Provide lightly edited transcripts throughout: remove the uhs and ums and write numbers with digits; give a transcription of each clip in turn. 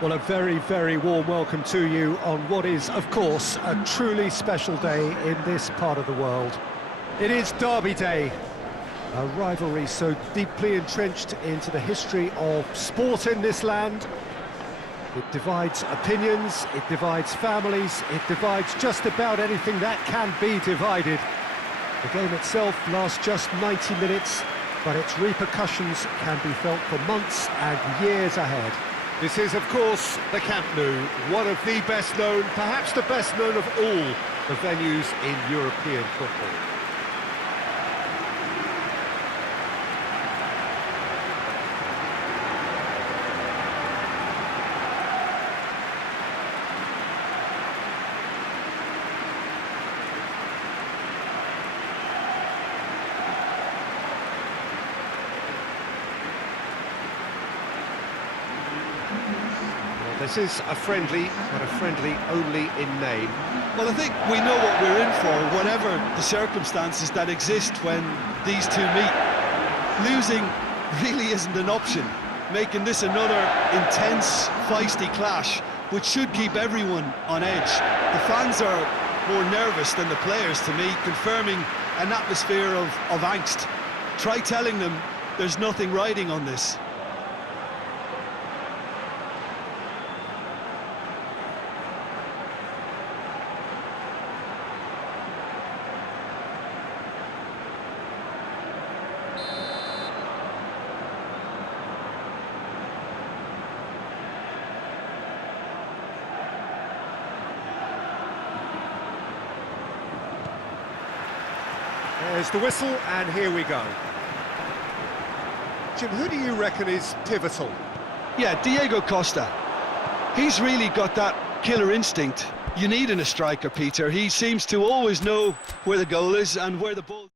Well, a very, very warm welcome to you on what is, of course, a truly special day in this part of the world. It is Derby Day, a rivalry so deeply entrenched into the history of sport in this land. It divides opinions, it divides families, it divides just about anything that can be divided. The game itself lasts just 90 minutes, but its repercussions can be felt for months and years ahead. This is, of course, the Camp Nou, one of the best known, perhaps the best known of all the venues in European football. This is a friendly, but a friendly only in name. Well, I think we know what we're in for, whatever the circumstances that exist when these two meet. Losing really isn't an option, making this another intense, feisty clash, which should keep everyone on edge. The fans are more nervous than the players, to me, confirming an atmosphere of angst. Try telling them there's nothing riding on this. There's the whistle, and here we go. Jim, who do you reckon is pivotal? Yeah, Diego Costa. He's really got that killer instinct you need in a striker, Peter. He seems to always know where the goal is and where the ball...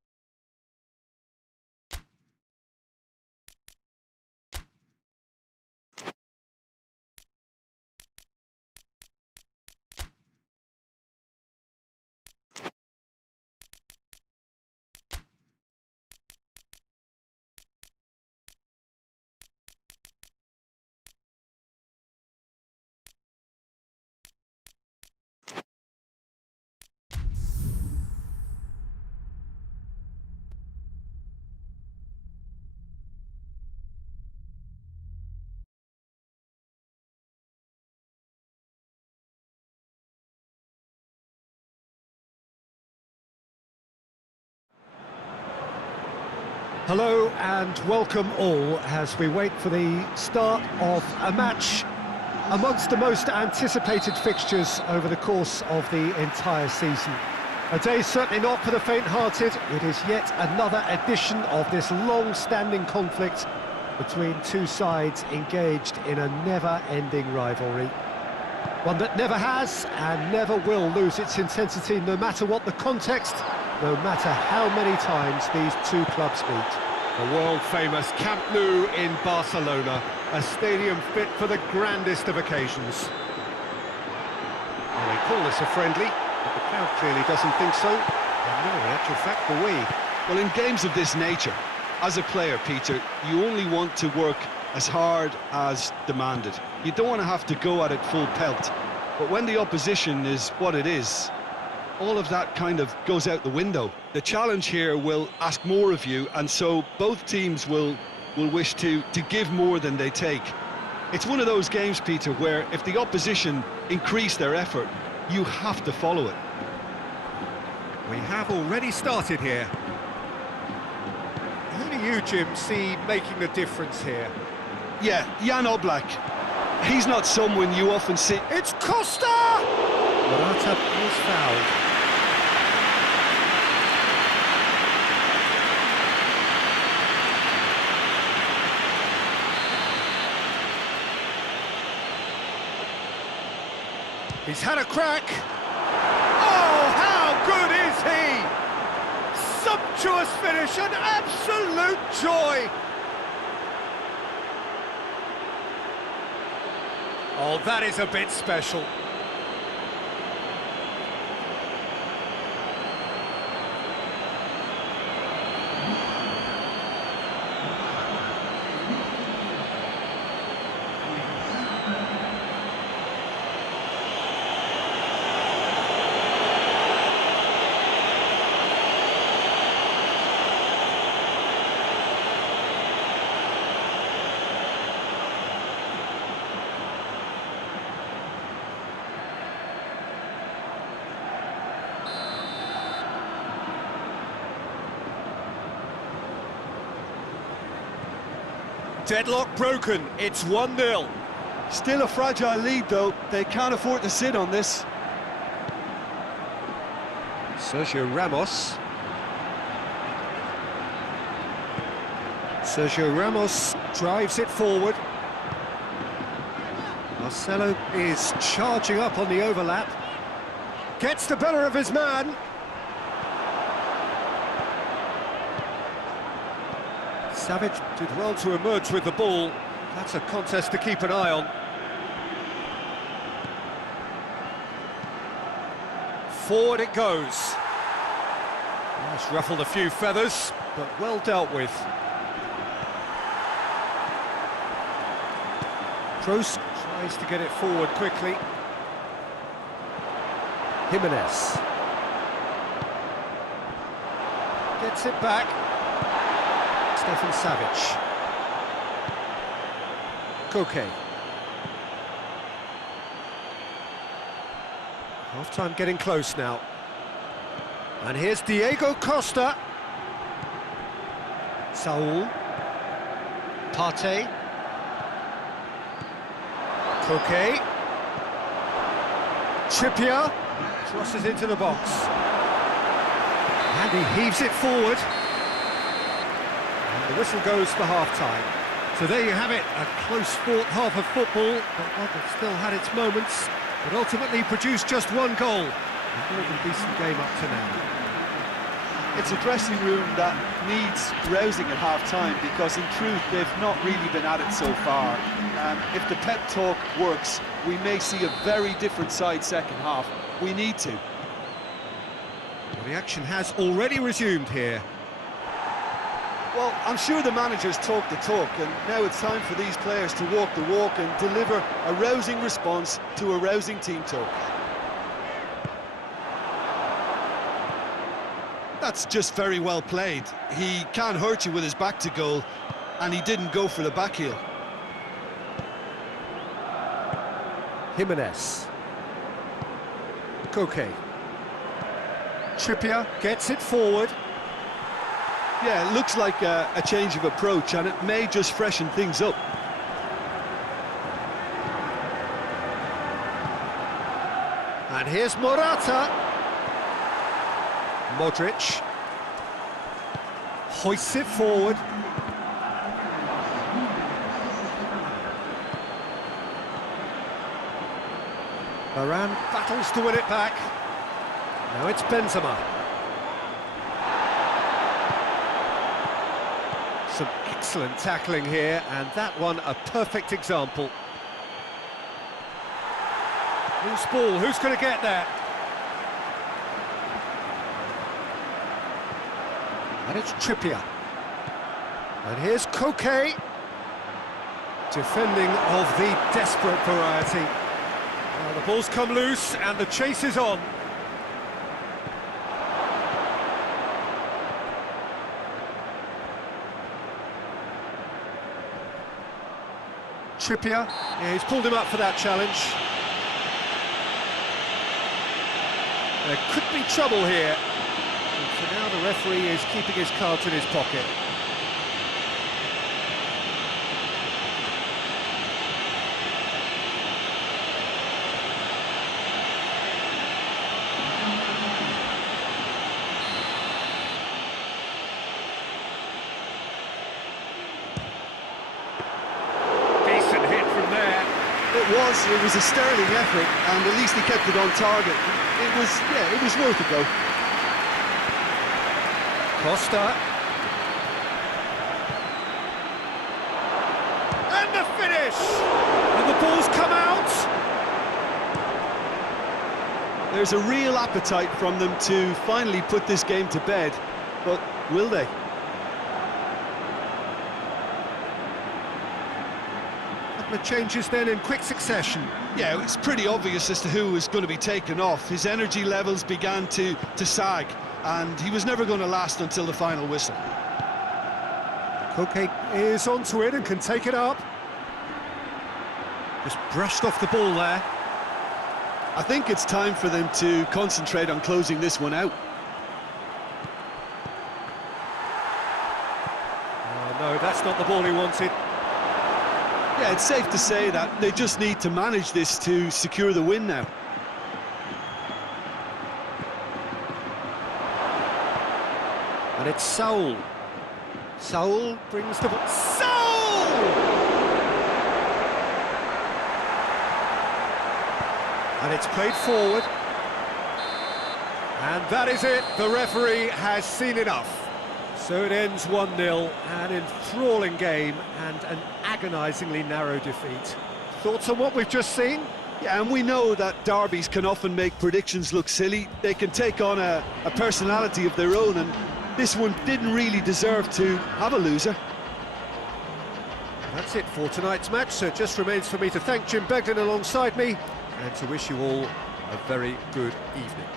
Hello and welcome all as we wait for the start of a match amongst the most anticipated fixtures over the course of the entire season. A day certainly not for the faint-hearted. It is yet another edition of this long-standing conflict between two sides engaged in a never-ending rivalry. One that never has and never will lose its intensity, no matter what the context, no matter how many times these two clubs meet. The world-famous Camp Nou in Barcelona, a stadium fit for the grandest of occasions. Well, they call this a friendly, but the crowd clearly doesn't think so. And no, in actual fact, do we. Well, in games of this nature, as a player, Peter, you only want to work as hard as demanded. You don't want to have to go at it full pelt. But when the opposition is what it is, all of that kind of goes out the window. The challenge here will ask more of you, and so both teams will wish to give more than they take. It's one of those games, Peter, where if the opposition increase their effort, you have to follow it. We have already started here. Who do you, Jim, see making the difference here? Yeah, Jan Oblak. He's not someone you often see. It's Costa! Morata is fouled. He's had a crack. Oh, how good is he? Sumptuous finish, an absolute joy. Oh, that is a bit special. Deadlock broken, it's 1-0. Still a fragile lead, though. They can't afford to sit on this. Sergio Ramos. Sergio Ramos drives it forward. Marcelo is charging up on the overlap. Gets the better of his man. Savic did well to emerge with the ball. That's a contest to keep an eye on. Forward it goes. That's ruffled a few feathers, but well dealt with. Kroos tries to get it forward quickly. Jimenez gets it back. Stefan Savic. Koke. Half-time getting close now. And here's Diego Costa. Saul. Partey. Koke. Trippier. Crosses into the box. And he heaves it forward. And the whistle goes for half-time. So there you have it, a close-fought half of football, but one that still had its moments, but ultimately produced just one goal. A more than decent game up to now. It's a dressing room that needs rousing at half-time, because in truth they've not really been at it so far. If the pep talk works, we may see a very different side second half. We need to. Well, the action has already resumed here. Well, I'm sure the managers talk the talk, and now it's time for these players to walk the walk and deliver a rousing response to a rousing team talk. That's just very well played. He can't hurt you with his back to goal, and he didn't go for the back heel. Jimenez. Koke. Trippier gets it forward. Yeah, it looks like a change of approach, and it may just freshen things up. And here's Morata. Modric. Hoists it forward. Varane battles to win it back. Now it's Benzema. Some excellent tackling here, and that one a perfect example. Loose ball, who's going to get there? And it's Trippier. And here's Koke. Defending of the desperate variety. Well, the ball's come loose, and the chase is on. Trippier, yeah, he's pulled him up for that challenge. There could be trouble here. And for now, the referee is keeping his cards in his pocket. It was a sterling effort, and at least he kept it on target. It was worth a go. Costa. And the finish! And the ball's come out! There's a real appetite from them to finally put this game to bed, but will they? The changes then in quick succession. Yeah, it's pretty obvious as to who was going to be taken off. His energy levels began to sag, and he was never going to last until the final whistle. Koke is onto it and can take it up. Just brushed off the ball there. I think it's time for them to concentrate on closing this one out. Oh, no, that's not the ball he wanted. Yeah, it's safe to say that they just need to manage this to secure the win now. And it's Saul. Saul brings the ball. Saul! And it's played forward. And that is it. The referee has seen enough. So it ends 1-0, an enthralling game and an agonisingly narrow defeat. Thoughts on what we've just seen? Yeah, and we know that derbies can often make predictions look silly. They can take on a personality of their own, and this one didn't really deserve to have a loser. That's it for tonight's match, so it just remains for me to thank Jim Beglin alongside me and to wish you all a very good evening.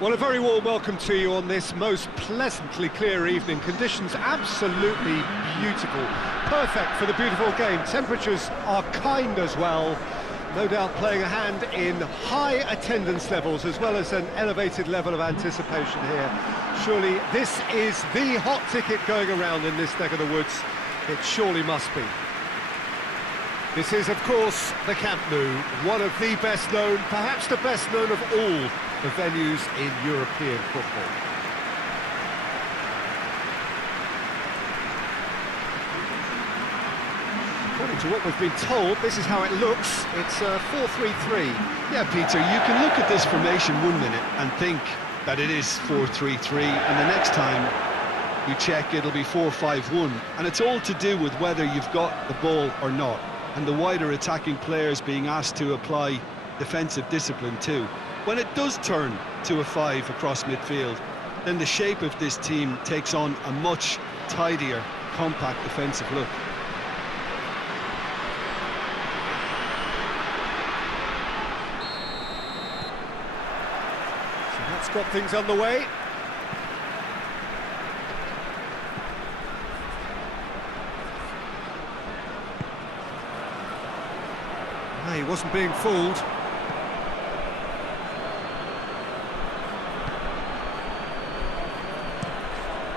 Well, a very warm welcome to you on this most pleasantly clear evening. Conditions absolutely beautiful. Perfect for the beautiful game. Temperatures are kind as well. No doubt playing a hand in high attendance levels as well as an elevated level of anticipation here. Surely this is the hot ticket going around in this neck of the woods. It surely must be. This is, of course, the Camp Nou, one of the best known, perhaps the best known of all the venues in European football. According to what we've been told, this is how it looks. It's 4-3-3. Yeah, Peter, you can look at this formation 1 minute and think that it is 4-3-3, and the next time you check, it'll be 4-5-1. And it's all to do with whether you've got the ball or not, and the wider attacking players being asked to apply defensive discipline too. When it does turn to a 5 across midfield, then the shape of this team takes on a much tidier, compact defensive look. That's got things underway. No, he wasn't being fooled.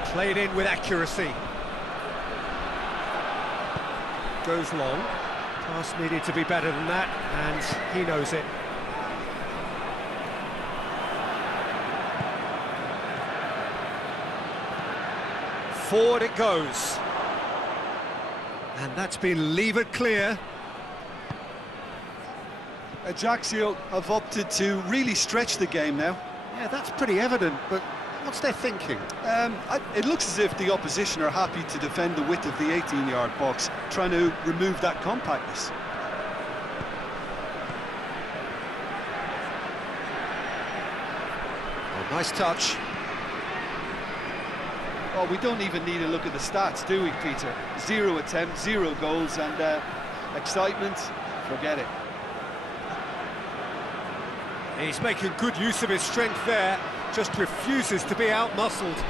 Played in with accuracy. Goes long. Pass needed to be better than that, and he knows it. Forward it goes. And that's been levered clear. Ajaccio have opted to really stretch the game now. Yeah, that's pretty evident, but what's their thinking? It looks as if the opposition are happy to defend the width of the 18-yard box, trying to remove that compactness. Oh, nice touch. Well, we don't even need to look at the stats, do we, Peter? 0 attempts, 0 goals, and excitement, forget it. He's making good use of his strength there, just refuses to be out-muscled.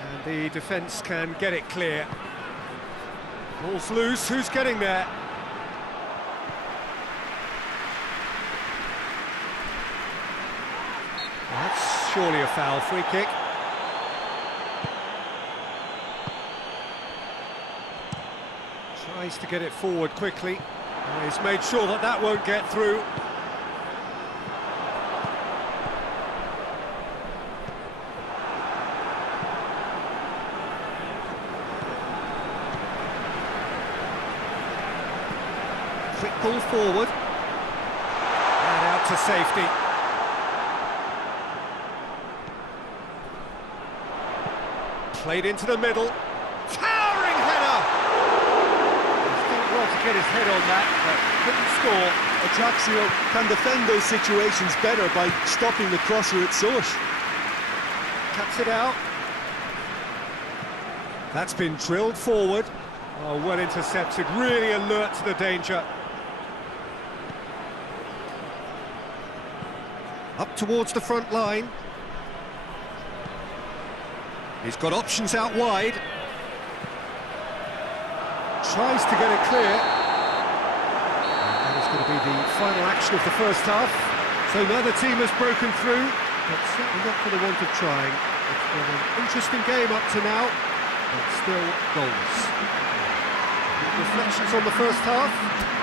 And the defence can get it clear. Ball's loose, who's getting there? That's surely a foul, free kick. Tries to get it forward quickly. He's made sure that that won't get through. Quick ball forward. And out to safety. Played into the middle. Towering header! He's done well to get his head on that, but couldn't score. Ajaccio can defend those situations better by stopping the crosser at source. Cuts it out. That's been drilled forward. Oh, well intercepted, really alert to the danger. Up towards the front line. He's got options out wide. Tries to get it clear. And that is going to be the final action of the first half. So neither team has broken through, but certainly not for the want of trying. It's been an interesting game up to now, but still goalless. Reflections on the first half?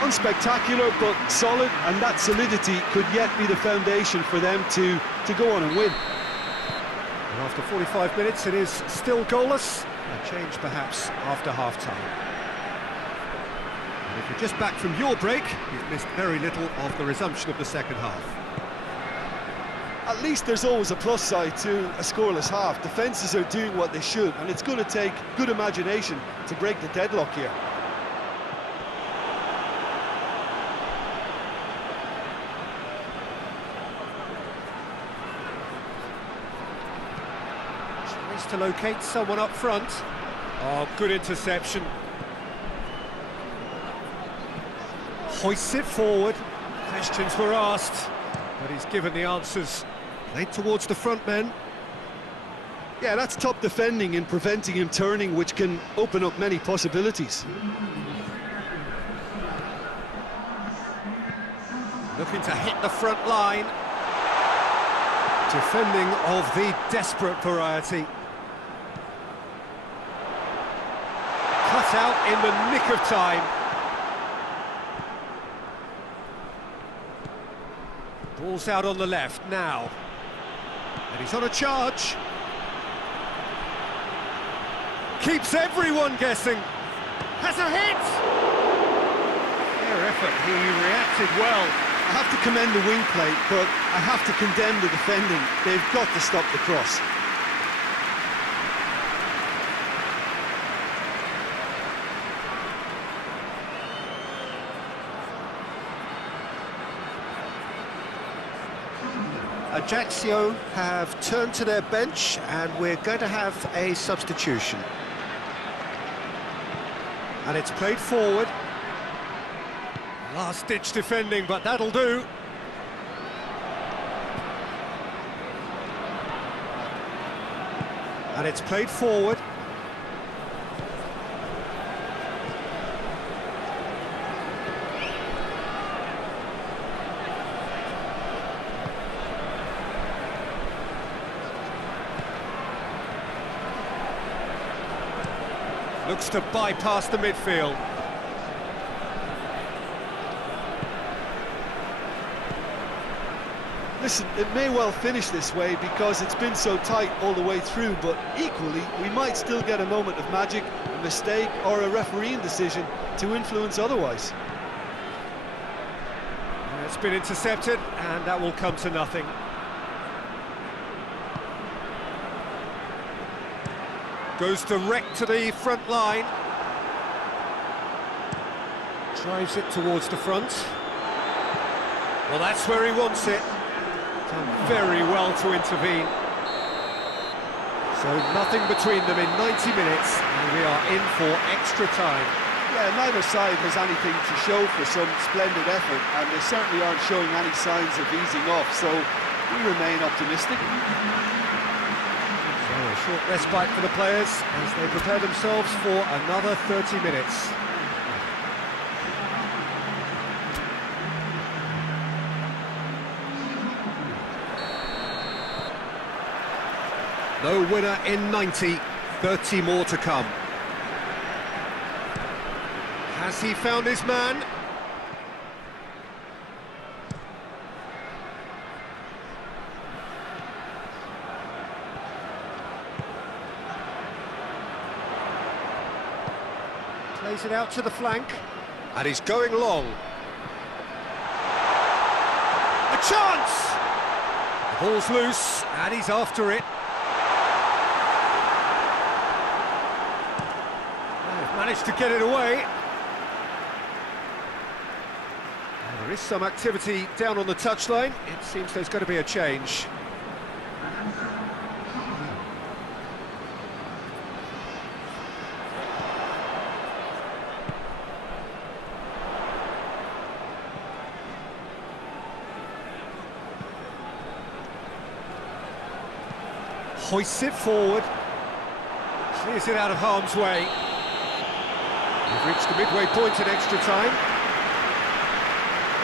Unspectacular, but solid, and that solidity could yet be the foundation for them to go on and win. And after 45 minutes, it is still goalless. A change, perhaps, after half-time. And if you're just back from your break, you've missed very little of the resumption of the second half. At least there's always a plus side to a scoreless half. Defences are doing what they should, and it's going to take good imagination to break the deadlock here. To locate someone up front. Oh, good interception. Hoists it forward. Questions were asked, but he's given the answers. Played towards the front men. Yeah, that's top defending and preventing him turning, which can open up many possibilities. Looking to hit the front line. Defending of the desperate variety. Cut out in the nick of time. Ball's out on the left now. And he's on a charge. Keeps everyone guessing. Has a hit! Fair effort, he reacted well. I have to commend the wing play, but I have to condemn the defending. They've got to stop the cross. Ajaccio have turned to their bench, and we're going to have a substitution. And it's played forward. Last-ditch defending, but that'll do. And it's played forward. Looks to bypass the midfield. Listen, it may well finish this way because it's been so tight all the way through, but equally, we might still get a moment of magic, a mistake, or a refereeing decision to influence otherwise. It's been intercepted, and that will come to nothing. Goes direct to the front line. Drives it towards the front. Well, that's where he wants it. Done very well to intervene. So nothing between them in 90 minutes, and we are in for extra time. Yeah, neither side has anything to show for some splendid effort, and they certainly aren't showing any signs of easing off, so we remain optimistic. So a short respite for the players as they prepare themselves for another 30 minutes. No winner in 90, 30 more to come. Has he found his man? Plays it out to the flank. And he's going long. A chance! The ball's loose, and he's after it. Managed to get it away. There is some activity down on the touchline. It seems there's going to be a change. Hoists it forward. Clears it out of harm's way. We've reached the midway point in extra time.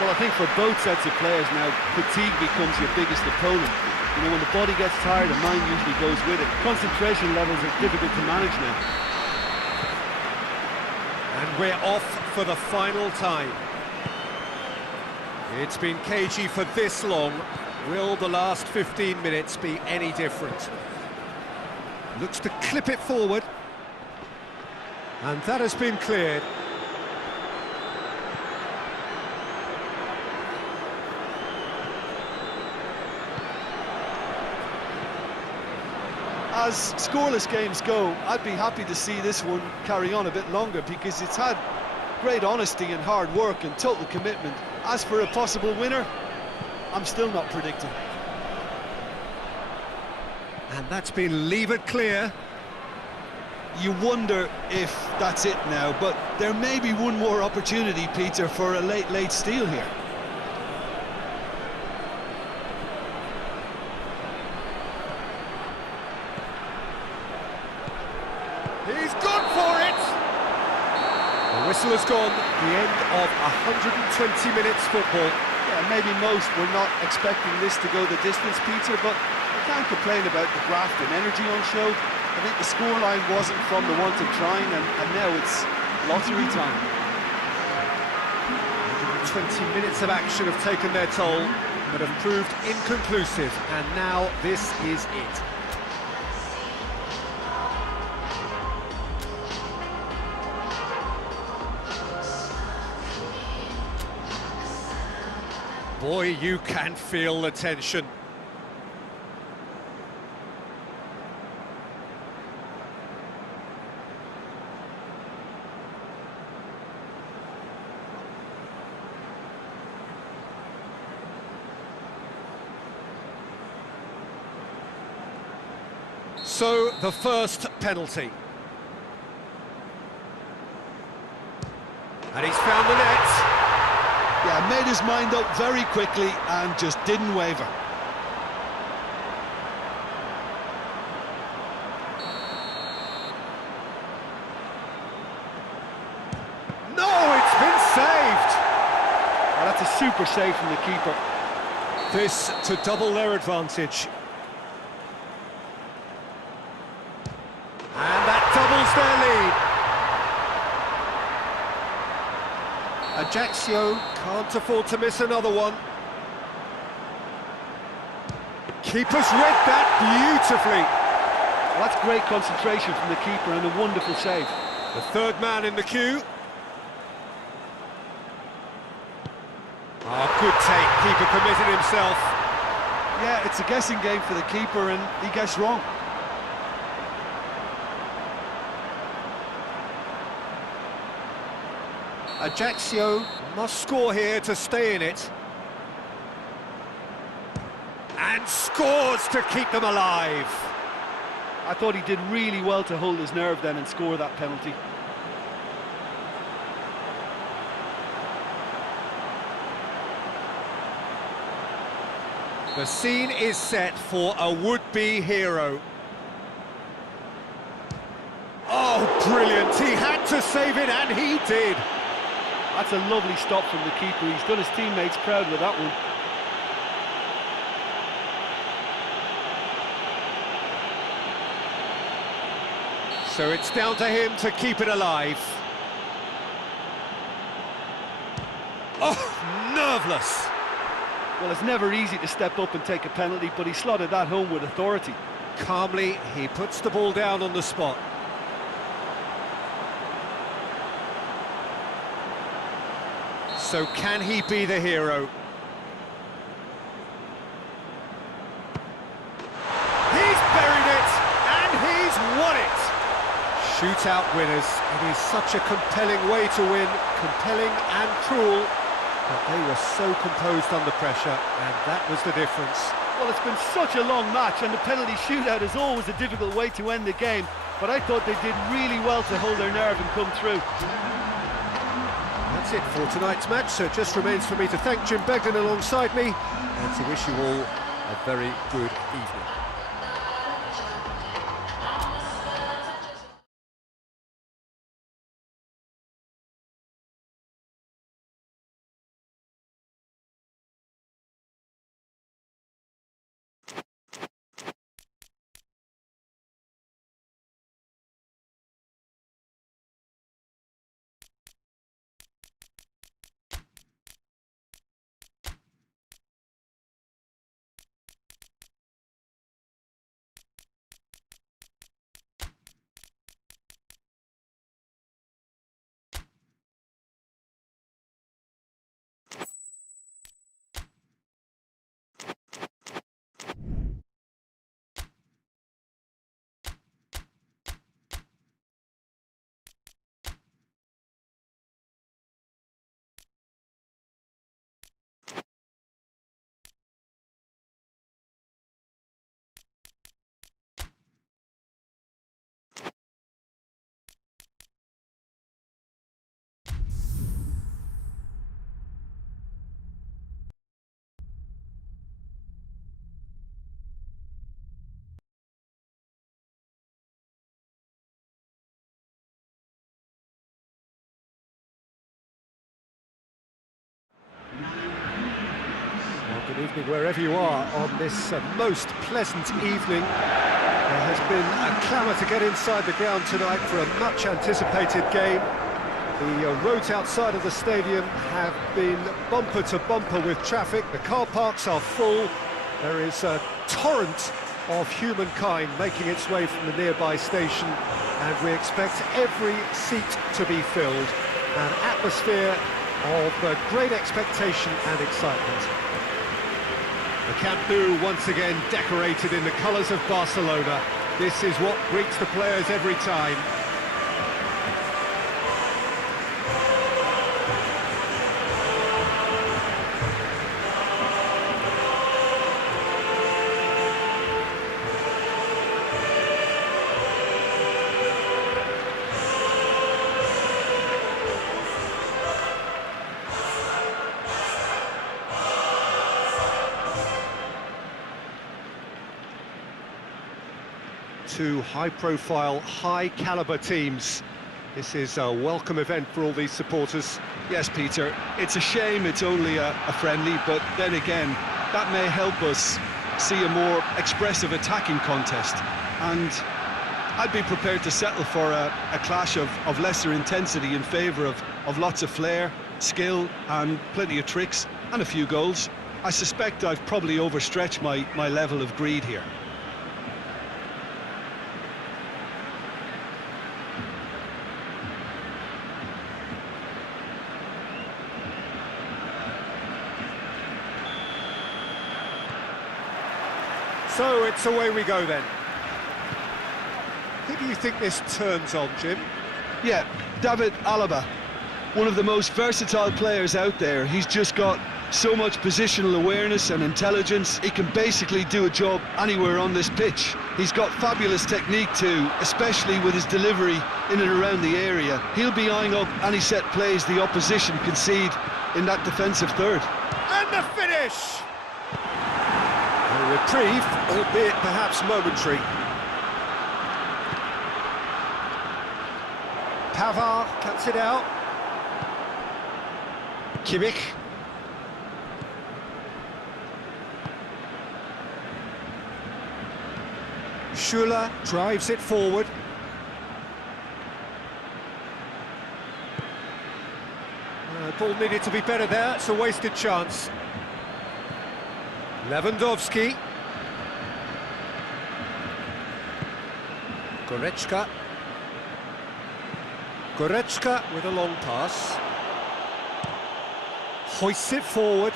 Well, I think for both sets of players now, fatigue becomes your biggest opponent. You know, when the body gets tired, the mind usually goes with it. Concentration levels are difficult to manage now. And we're off for the final time. It's been cagey for this long. Will the last 15 minutes be any different? Looks to clip it forward. And that has been cleared. As scoreless games go, I'd be happy to see this one carry on a bit longer because it's had great honesty and hard work and total commitment. As for a possible winner, I'm still not predicting. And that's been levered clear. You wonder if that's it now, but there may be one more opportunity, Peter, for a late steal here. He's gone for it! The whistle has gone, the end of 120 minutes football. Yeah, maybe most were not expecting this to go the distance, Peter, but I can't complain about the graft and energy on show. I think the scoreline wasn't from the wanted trying, and now it's lottery time. 120 minutes of action have taken their toll, but have proved inconclusive, and now this is it. Boy, you can feel the tension. So, the first penalty. And he's found the net. Yeah, made his mind up very quickly and just didn't waver. that's a super save from the keeper. This to double their advantage. And that doubles their lead. Ajaccio can't afford to miss another one. Keeper's read that beautifully. Well, that's great concentration from the keeper and a wonderful save. The third man in the queue. Oh, good take. Keeper committed himself. Yeah, it's a guessing game for the keeper and he guessed wrong. Ajaccio must score here to stay in it. And scores to keep them alive. I thought he did really well to hold his nerve then and score that penalty. The scene is set for a would-be hero. Oh, brilliant! He had to save it, and he did. That's a lovely stop from the keeper. He's done his teammates proud with that one. So it's down to him to keep it alive. Oh, nerveless. Well, it's never easy to step up and take a penalty, but he slotted that home with authority. Calmly, he puts the ball down on the spot. So can he be the hero? He's buried it, and he's won it! Shootout winners. It is such a compelling way to win, compelling and cruel. But they were so composed under pressure, and that was the difference. Well, it's been such a long match, and the penalty shootout is always a difficult way to end the game. But I thought they did really well to hold their nerve and come through. That's it for tonight's match, so it just remains for me to thank Jim Begden alongside me, and to wish you all a very good evening. Good evening wherever you are on this most pleasant evening. There has been a clamour to get inside the ground tonight for a much anticipated game. The roads outside of the stadium have been bumper to bumper with traffic. The car parks are full. There is a torrent of humankind making its way from the nearby station, and we expect every seat to be filled. An atmosphere of great expectation and excitement. The Camp Nou once again decorated in the colours of Barcelona. This is what greets the players every time. Two high-profile, high-caliber teams. This is a welcome event for all these supporters. Yes, Peter, it's a shame it's only a friendly, but then again, that may help us see a more expressive attacking contest. And I'd be prepared to settle for a clash of lesser intensity in favour of lots of flair, skill, and plenty of tricks, and a few goals. I suspect I've probably overstretched my level of greed here. So it's away we go then. Who do you think this turns on, Jim? Yeah, David Alaba, one of the most versatile players out there. He's just got so much positional awareness and intelligence. He can basically do a job anywhere on this pitch. He's got fabulous technique too, especially with his delivery in and around the area. He'll be eyeing up any set plays the opposition concede in that defensive third. And the finish! A reprieve, albeit perhaps momentary. Pavard cuts it out. Kimmich. Schuller drives it forward. Ball needed to be better there, it's a wasted chance. Lewandowski. Goretzka. Goretzka with a long pass. Hoists it forward.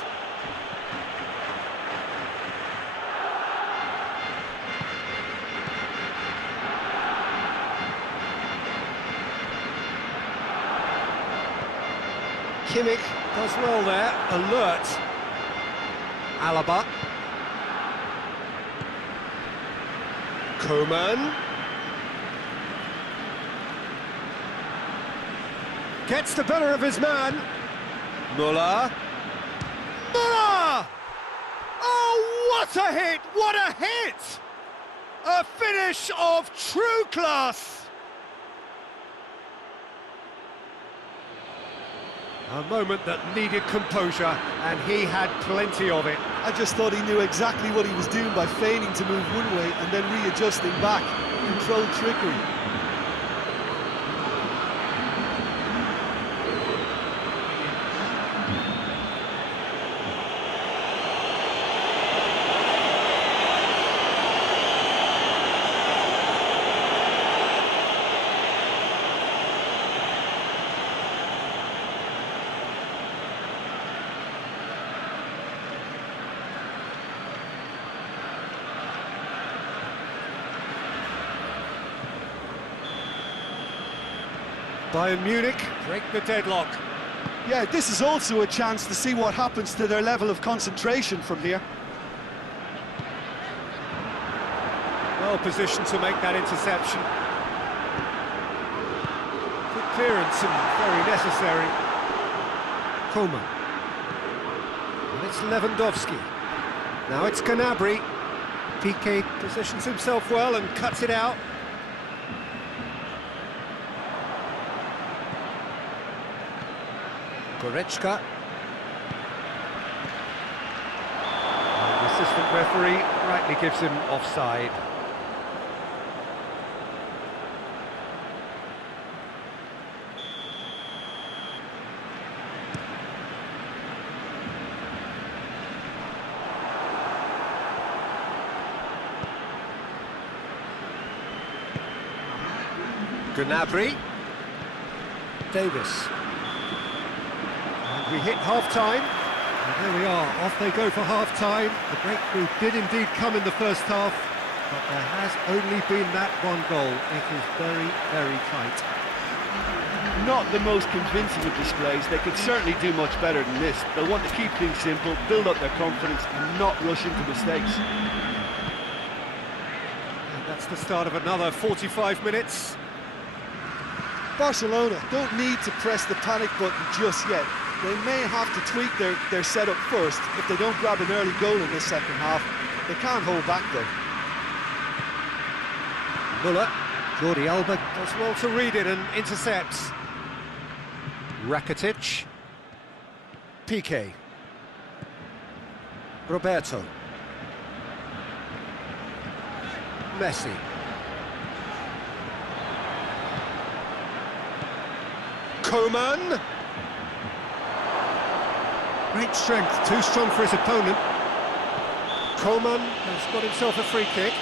Kimmich does well there, alert. Alaba. Coman. Gets the better of his man. Muller. Muller! Oh, what a hit! What a hit! A finish of true class! A moment that needed composure, and he had plenty of it. I just thought he knew exactly what he was doing by feigning to move one way and then readjusting back. Controlled trickery. Bayern Munich break the deadlock. Yeah, this is also a chance to see what happens to their level of concentration from here. Well positioned to make that interception. Good clearance and very necessary. Coman. And it's Lewandowski. Now it's Gnabry. Piqué positions himself well and cuts it out. Goretzka. And the assistant referee rightly gives him offside. Gnabry. Davis. We hit half-time, and there we are, off they go for half-time. The breakthrough did indeed come in the first half, but there has only been that one goal. It is very, very tight. Not the most convincing of displays. They could certainly do much better than this. They'll want to keep things simple, build up their confidence, and not rush into mistakes. And that's the start of another 45 minutes. Barcelona don't need to press the panic button just yet. They may have to tweak their setup first if they don't grab an early goal in this second half. They can't hold back though. Muller, Jordi Alba does well to read it and intercepts. Rakitic. Piqué. Roberto. Messi. Coman. Great strength, too strong for his opponent. Coman has got himself a free kick.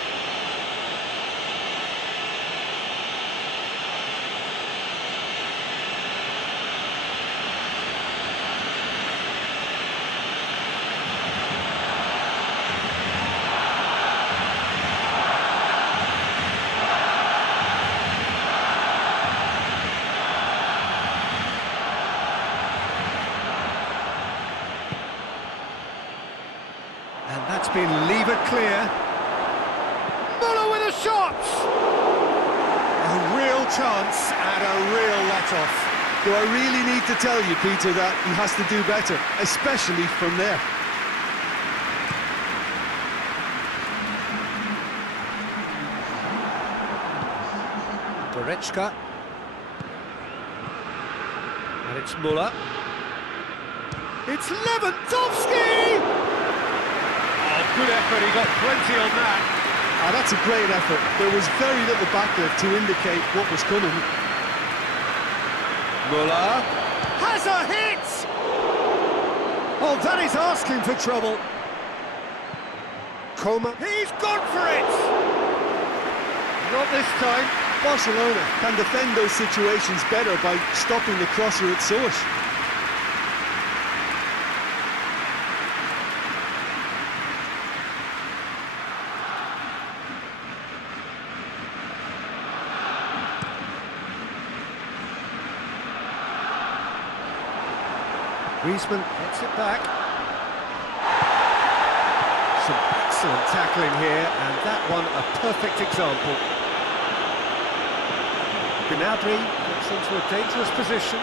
And that's been levered clear. Muller with a shot! A real chance and a real let-off. Do I really need to tell you, Peter, that he has to do better, especially from there? Goretzka. And it's Muller. It's Lewandowski! Oh, good effort, he got plenty on that. Ah, that's a great effort. There was very little backlift to indicate what was coming. Muller has a hit! Oh, that is asking for trouble. Coman, he's gone for it! Not this time. Barcelona can defend those situations better by stopping the crosser at source. Griezmann gets it back. Some excellent tackling here, and that one a perfect example. Gnabry gets into a dangerous position.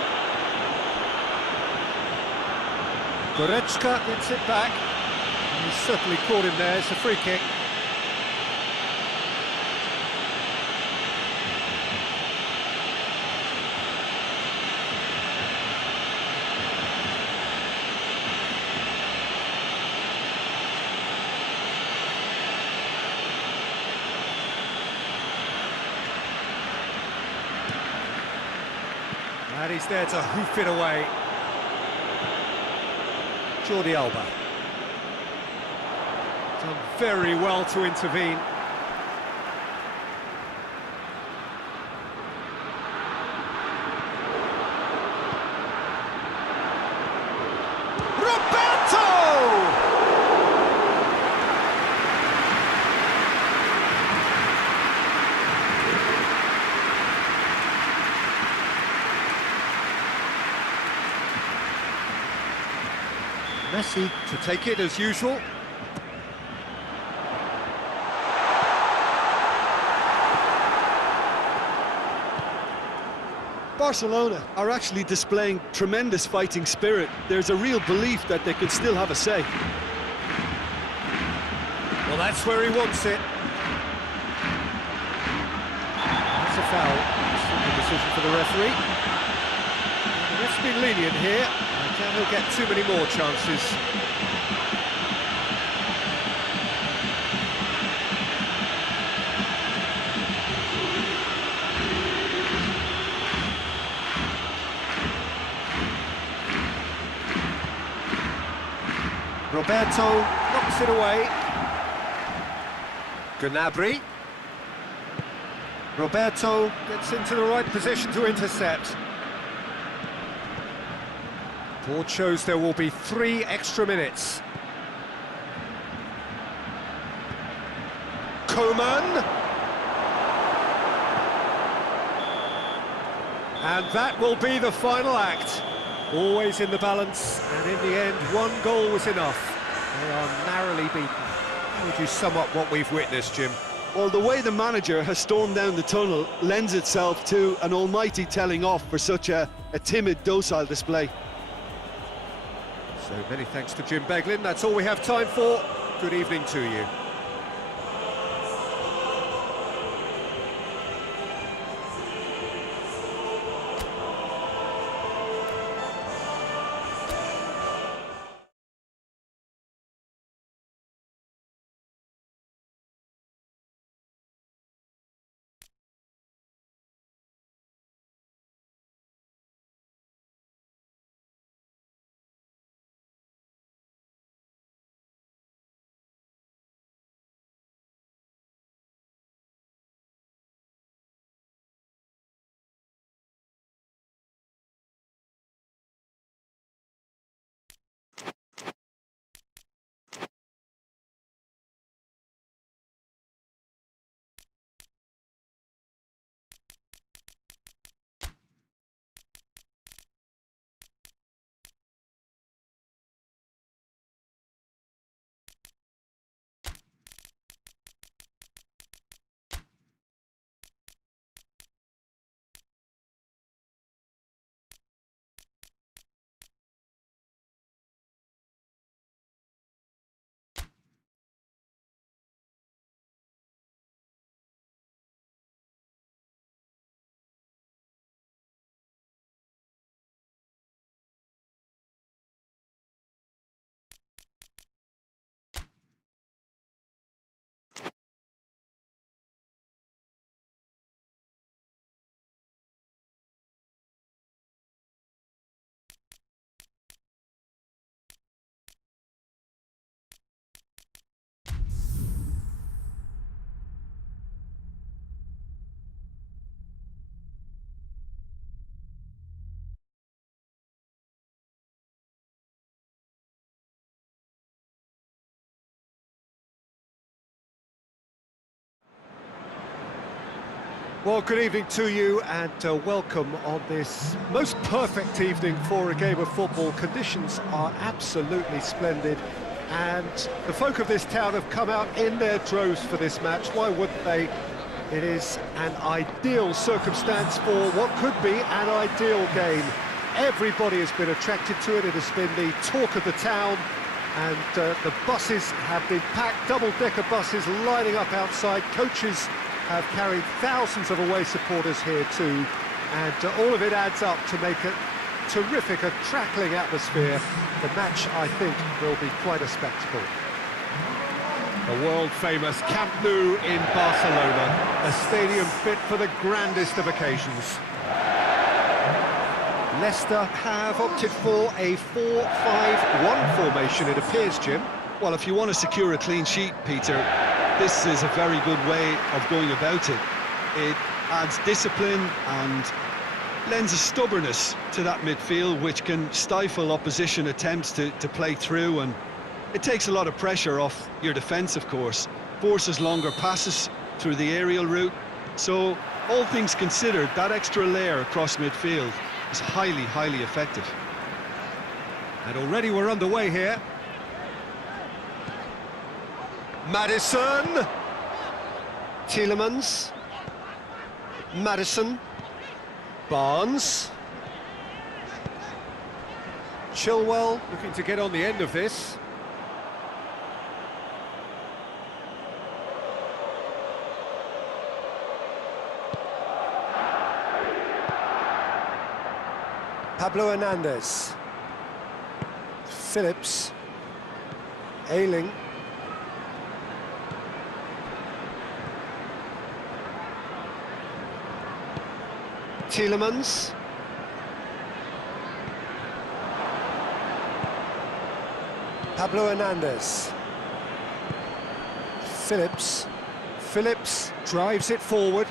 Goretzka gets it back. And he's certainly caught him there, it's a free kick. And he's there to hoof it away. Jordi Alba. Done very well to intervene. Roberto! Messi to take it as usual. Barcelona are actually displaying tremendous fighting spirit. There's a real belief that they can still have a say. Well, that's where he wants it. That's a foul. That's a decision for the referee. The ref's been lenient here. I doubt he'll get too many more chances. Roberto knocks it away. Gnabry. Roberto gets into the right position to intercept. Board shows there will be 3 extra minutes. Coman. And that will be the final act. Always in the balance, and in the end, 1 goal was enough. They are narrowly beaten. How would you sum up what we've witnessed, Jim? Well, the way the manager has stormed down the tunnel lends itself to an almighty telling off for such a timid, docile display. So many thanks to Jim Beglin. That's all we have time for. Good evening to you. Well, good evening to you and welcome on this most perfect evening for a game of football. Conditions are absolutely splendid and the folk of this town have come out in their droves for this match. Why wouldn't they? It is an ideal circumstance for what could be an ideal game. Everybody has been attracted to it. It has been the talk of the town and the buses have been packed, double-decker buses lining up outside. Coaches have carried thousands of away supporters here too, and all of it adds up to make it terrific, a crackling atmosphere. The match, I think, will be quite a spectacle. The world-famous Camp Nou in Barcelona, a stadium fit for the grandest of occasions. Leicester have opted for a 4-5-1 formation, it appears, Jim. Well, if you want to secure a clean sheet, Peter, this is a very good way of going about it. It adds discipline and lends a stubbornness to that midfield, which can stifle opposition attempts to play through, and it takes a lot of pressure off your defence, of course. Forces longer passes through the aerial route. So, all things considered, that extra layer across midfield is highly, highly effective. And already we're underway here. Maddison, Tielemans, Maddison, Barnes, Chilwell looking to get on the end of this. Pablo Hernandez, Phillips, Ayling, Tielemans, Pablo Hernandez, Phillips drives it forward.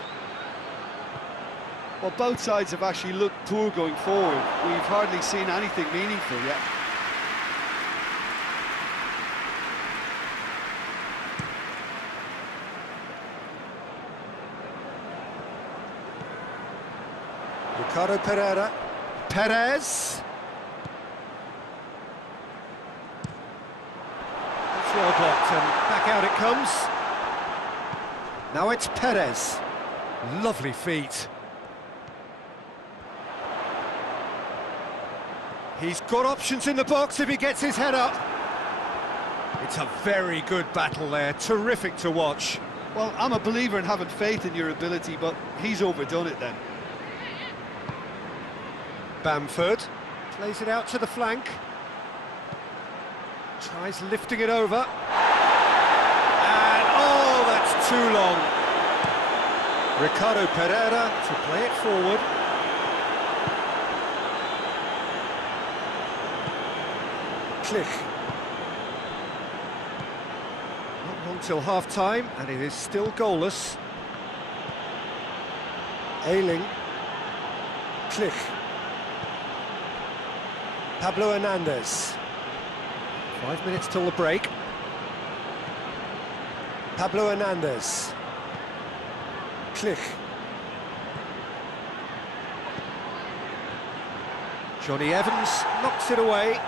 Well, both sides have actually looked poor going forward. We've hardly seen anything meaningful yet. Ricardo Pereira, Perez. It's well blocked and back out it comes. Now it's Perez. Lovely feet. He's got options in the box if he gets his head up. It's a very good battle there, terrific to watch. Well, I'm a believer in having faith in your ability, but he's overdone it then. Bamford plays it out to the flank. Tries lifting it over. And oh, that's too long. Ricardo Pereira to play it forward. Klich. Not long till half-time, and it is still goalless. Ayling. Klich. Pablo Hernandez. 5 minutes till the break. Pablo Hernandez. Klich. Johnny Evans knocks it away.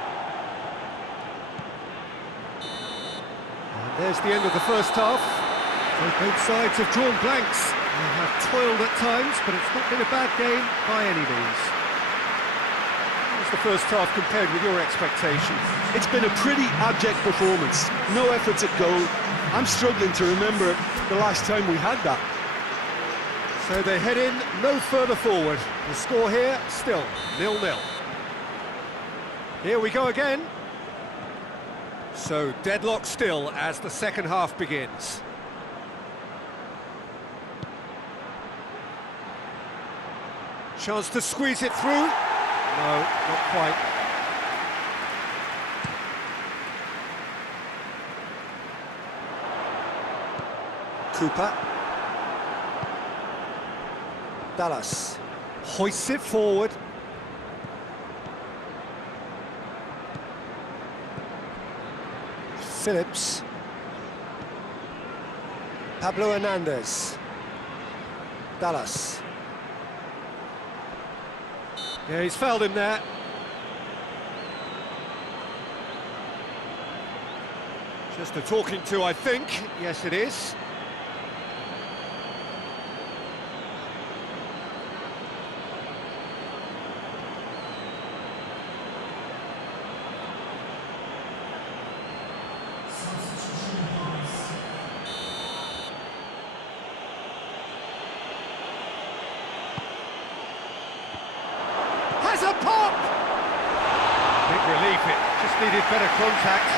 And there's the end of the first half. Both sides have drawn blanks. They have toiled at times, but it's not been a bad game by any means. The first half compared with your expectations? It's been a pretty abject performance. No efforts at goal. I'm struggling to remember the last time we had that. So they head in no further forward. The score here, still 0-0. Here we go again. So deadlock still as the second half begins. Chance to squeeze it through. No, not quite. Cooper. Dallas hoists it forward. Phillips. Pablo Hernandez. Dallas. Yeah, he's fouled him there. Just a talking to, I think. Yes, it is. Has a pop! Big relief, it just needed better contact.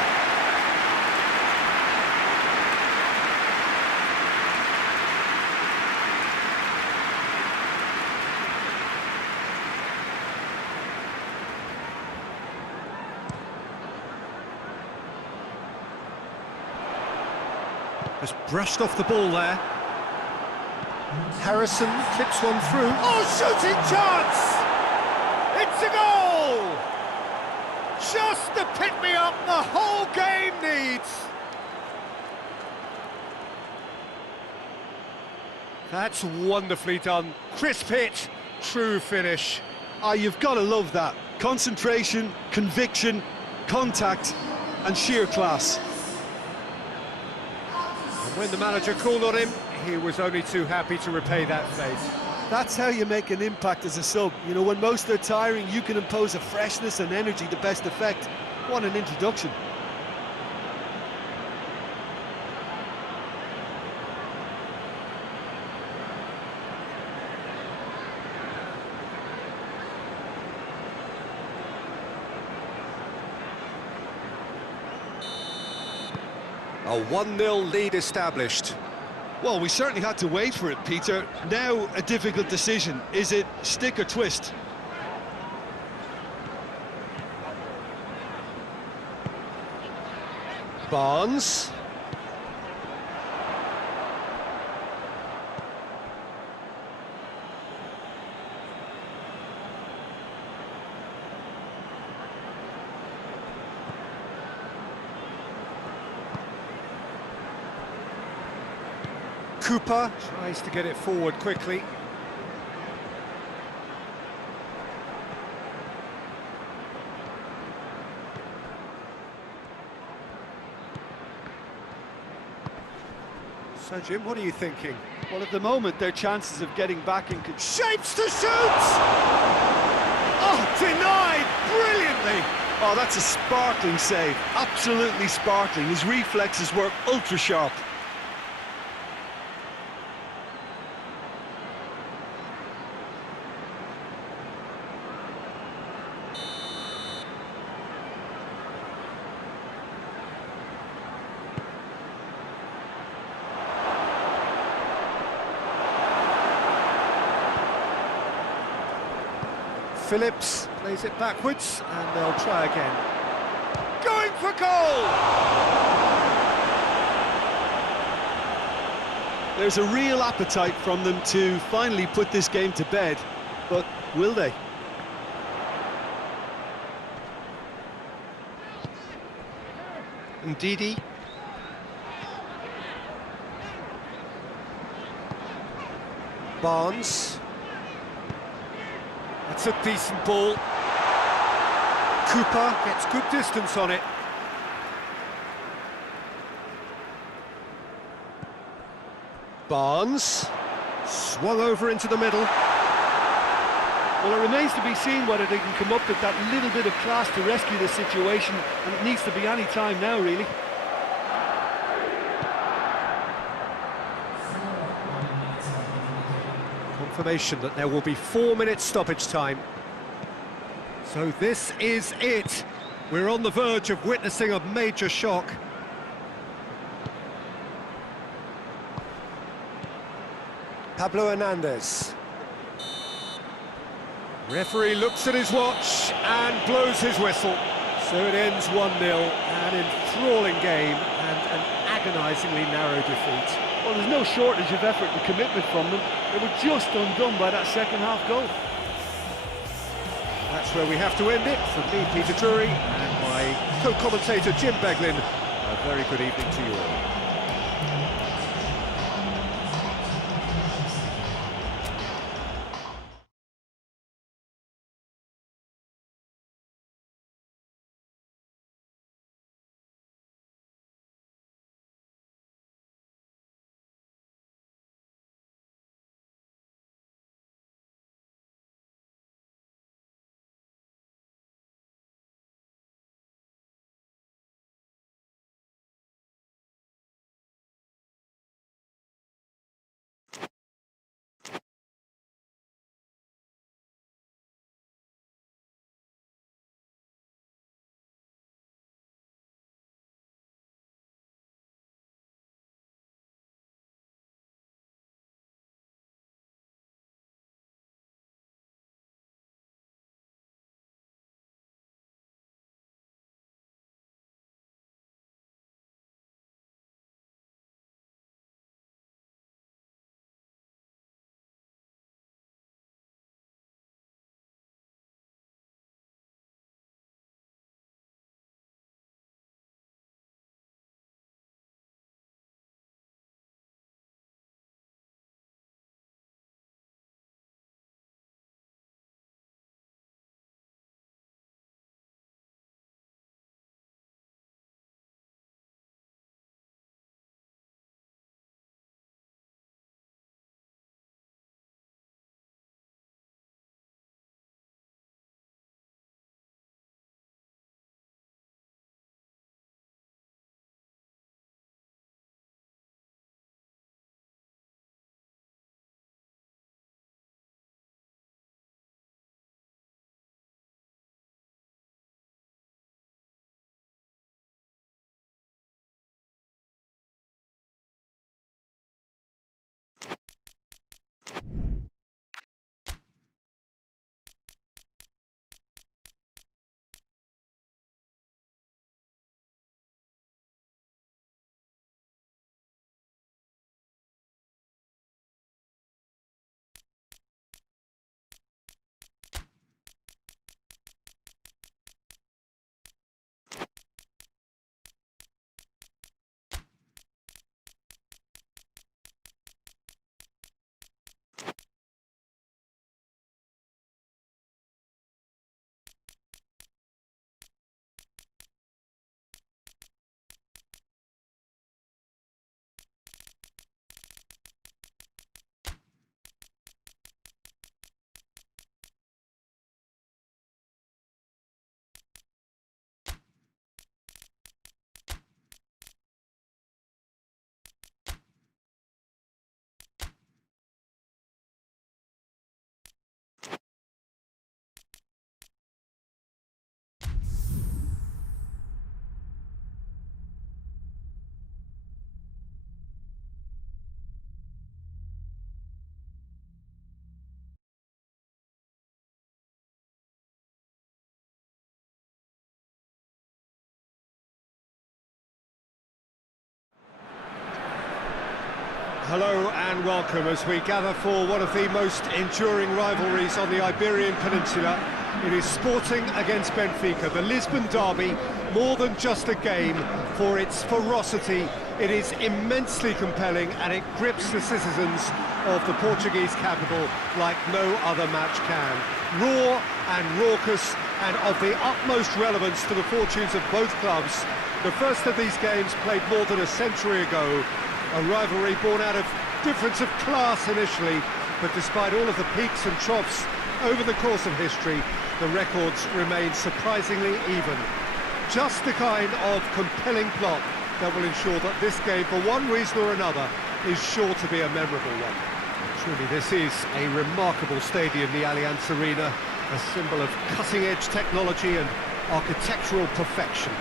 Just brushed off the ball there. Harrison clips one through. Oh, shooting chance! It's a goal! Just the pick-me-up the whole game needs. That's wonderfully done. Crisp hit, true finish. Ah, you've got to love that. Concentration, conviction, contact, and sheer class. And when the manager called on him, he was only too happy to repay that faith. That's how you make an impact as a sub. You know, when most are tiring, you can impose a freshness and energy to best effect. What an introduction. A 1-0 lead established. Well, we certainly had to wait for it, Peter. Now a difficult decision. Is it stick or twist? Barnes. Cooper tries to get it forward quickly. So, Jim, what are you thinking? Well, at the moment, their chances of getting back in... Shapes to shoot! Oh, denied brilliantly! Oh, that's a sparkling save. Absolutely sparkling. His reflexes were ultra-sharp. Phillips plays it backwards, and they'll try again. Going for goal! There's a real appetite from them to finally put this game to bed, but will they? Ndidi. Barnes. That's a decent ball. Cooper gets good distance on it. Barnes. Swung over into the middle. Well, it remains to be seen whether they can come up with that little bit of class to rescue the situation, and it needs to be any time now, really. Confirmation that there will be 4 minutes stoppage time. So this is it. We're on the verge of witnessing a major shock. Pablo Hernandez. Referee looks at his watch and blows his whistle. So it ends 1-0, an enthralling game and an agonisingly narrow defeat. Well, there's no shortage of effort and commitment from them. They were just undone by that second-half goal. That's where we have to end it. From me, Peter Drury, and my co-commentator, Jim Beglin. A very good evening to you all. Hello and welcome as we gather for one of the most enduring rivalries on the Iberian Peninsula. It is Sporting against Benfica, the Lisbon derby, more than just a game. For its ferocity, it is immensely compelling and it grips the citizens of the Portuguese capital like no other match can. Raw and raucous and of the utmost relevance to the fortunes of both clubs. The first of these games played more than a century ago. A rivalry born out of difference of class initially, but despite all of the peaks and troughs over the course of history, the records remain surprisingly even. Just the kind of compelling plot that will ensure that this game, for one reason or another, is sure to be a memorable one. Truly, this is a remarkable stadium, the Allianz Arena, a symbol of cutting-edge technology and architectural perfection.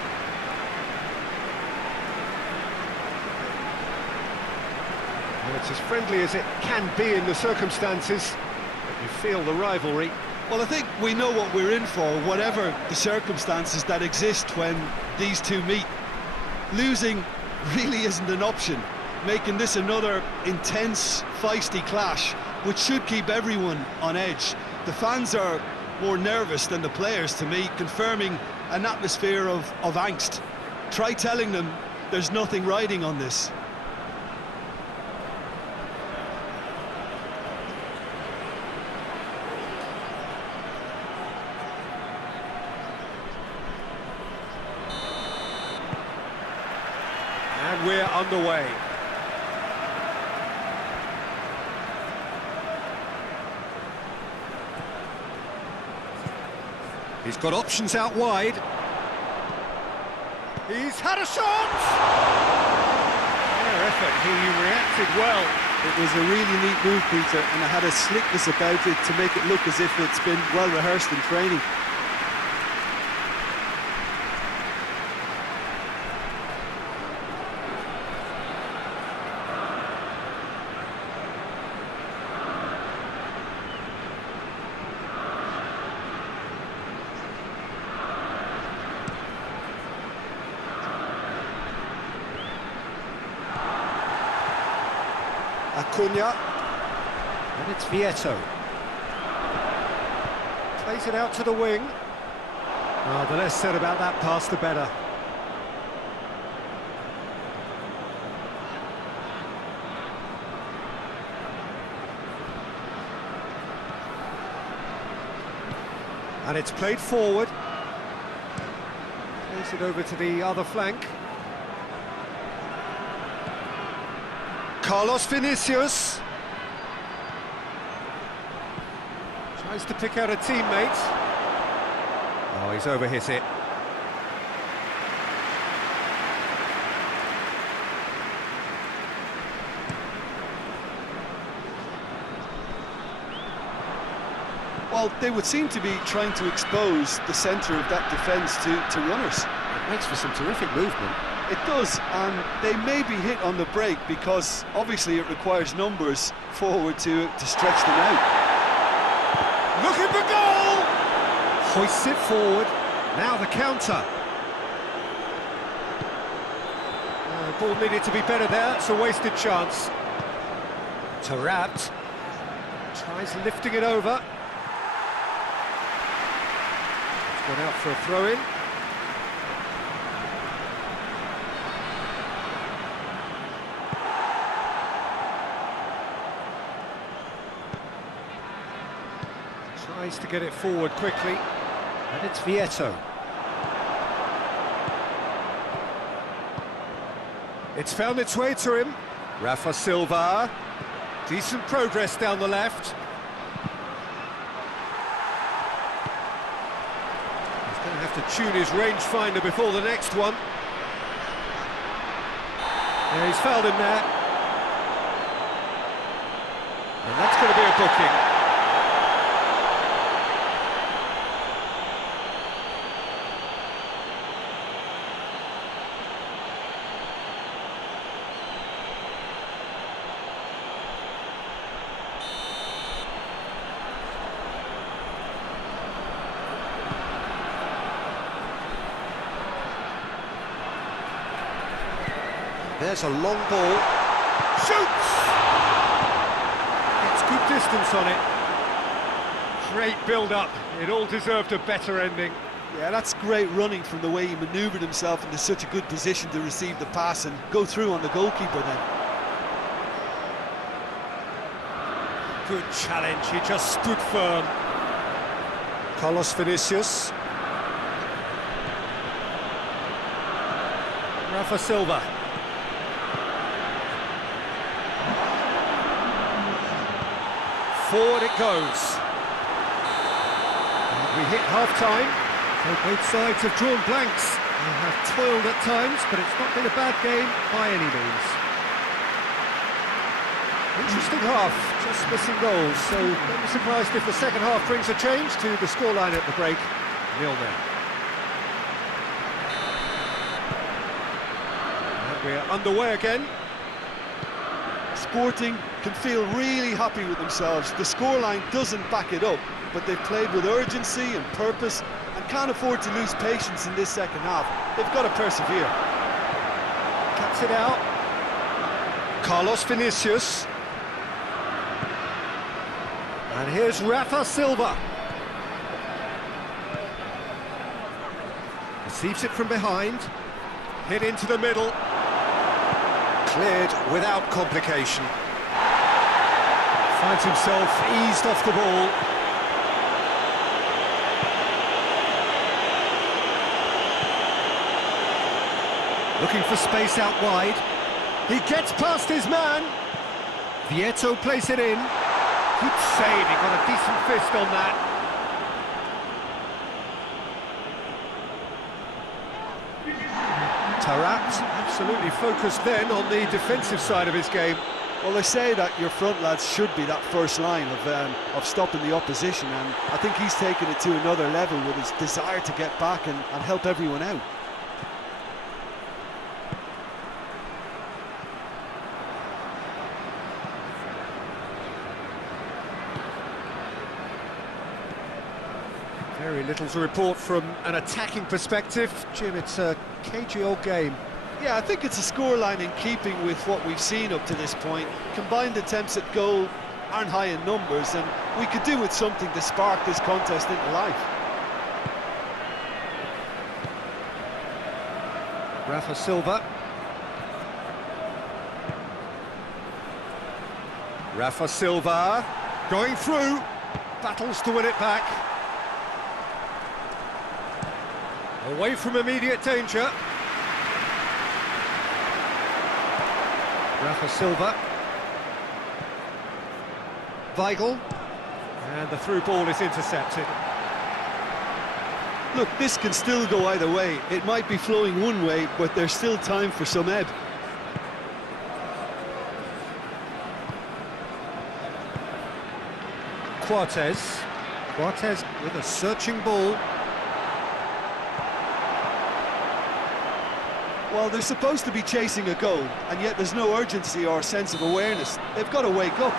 Well, it's as friendly as it can be in the circumstances, but you feel the rivalry. Well, I think we know what we're in for, whatever the circumstances that exist when these two meet. Losing really isn't an option, making this another intense, feisty clash, which should keep everyone on edge. The fans are more nervous than the players, to me, confirming an atmosphere of angst. Try telling them there's nothing riding on this. And we're underway. He's got options out wide. He's had a shot! Fair effort, he reacted well. It was a really neat move, Peter, and it had a slickness about it to make it look as if it's been well rehearsed in training. Acuna, and it's Vieto. Plays it out to the wing. Oh, the less said about that pass, the better. And it's played forward. Plays it over to the other flank. Carlos Vinicius tries to pick out a teammate. Oh, he's overhit it. Well, they would seem to be trying to expose the centre of that defence to runners. It makes for some terrific movement. It does, and they may be hit on the break because obviously it requires numbers forward to stretch them out. Looking for goal! Hoists it forward. Now the counter. Ball needed to be better there. It's a wasted chance. Taarabt tries lifting it over. It's gone out for a throw-in. Tries to get it forward quickly, and it's Vieto. It's found its way to him. Rafa Silva. Decent progress down the left. He's going to have to tune his rangefinder before the next one. Yeah, he's fouled him there. And that's going to be a booking. There's a long ball. Shoots! It's good distance on it. Great build-up. It all deserved a better ending. Yeah, that's great running from the way he manoeuvred himself into such a good position to receive the pass and go through on the goalkeeper then. Good challenge, he just stood firm. Carlos Vinicius. Rafa Silva. Forward it goes. And we hit half-time. So both sides have drawn blanks. They have toiled at times, but it's not been a bad game by any means. Interesting half, just missing goals, so don't be surprised if the second half brings a change to the scoreline at the break. 0-0. And we're underway again. Sporting can feel really happy with themselves. The scoreline doesn't back it up, but they've played with urgency and purpose and can't afford to lose patience in this second half. They've got to persevere. Cuts it out. Carlos Vinicius. And here's Rafa Silva. Receives it from behind. Hit into the middle. Cleared without complication. Finds himself eased off the ball. Looking for space out wide. He gets past his man. Vieto plays it in. Good save, he got a decent fist on that. Tarat absolutely focused then on the defensive side of his game. Well, they say that your front lads should be that first line of stopping the opposition, and I think he's taken it to another level with his desire to get back and help everyone out. Very little to report from an attacking perspective. Jim, it's a cagey old game. Yeah, I think it's a scoreline in keeping with what we've seen up to this point. Combined attempts at goal aren't high in numbers, and we could do with something to spark this contest into life. Rafa Silva. Rafa Silva going through. Battles to win it back. Away from immediate danger. Rafa Silva. Weigl. And the through ball is intercepted. Look, this can still go either way. It might be flowing one way, but there's still time for some ebb. Cortez. Cortez with a searching ball. Well, they're supposed to be chasing a goal, and yet there's no urgency or sense of awareness. They've got to wake up.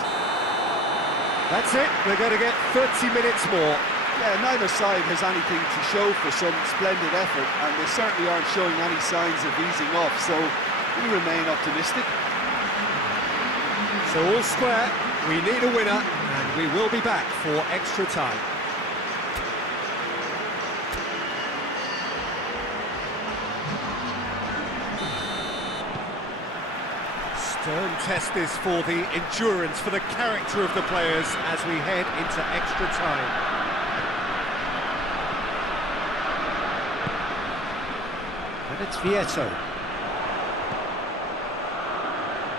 That's it, they're going to get 30 minutes more. Yeah, neither side has anything to show for some splendid effort, and they certainly aren't showing any signs of easing off, so we remain optimistic. So all square, we need a winner, and we will be back for extra time. Stern test this for the endurance, for the character of the players as we head into extra time. And it's Vieto.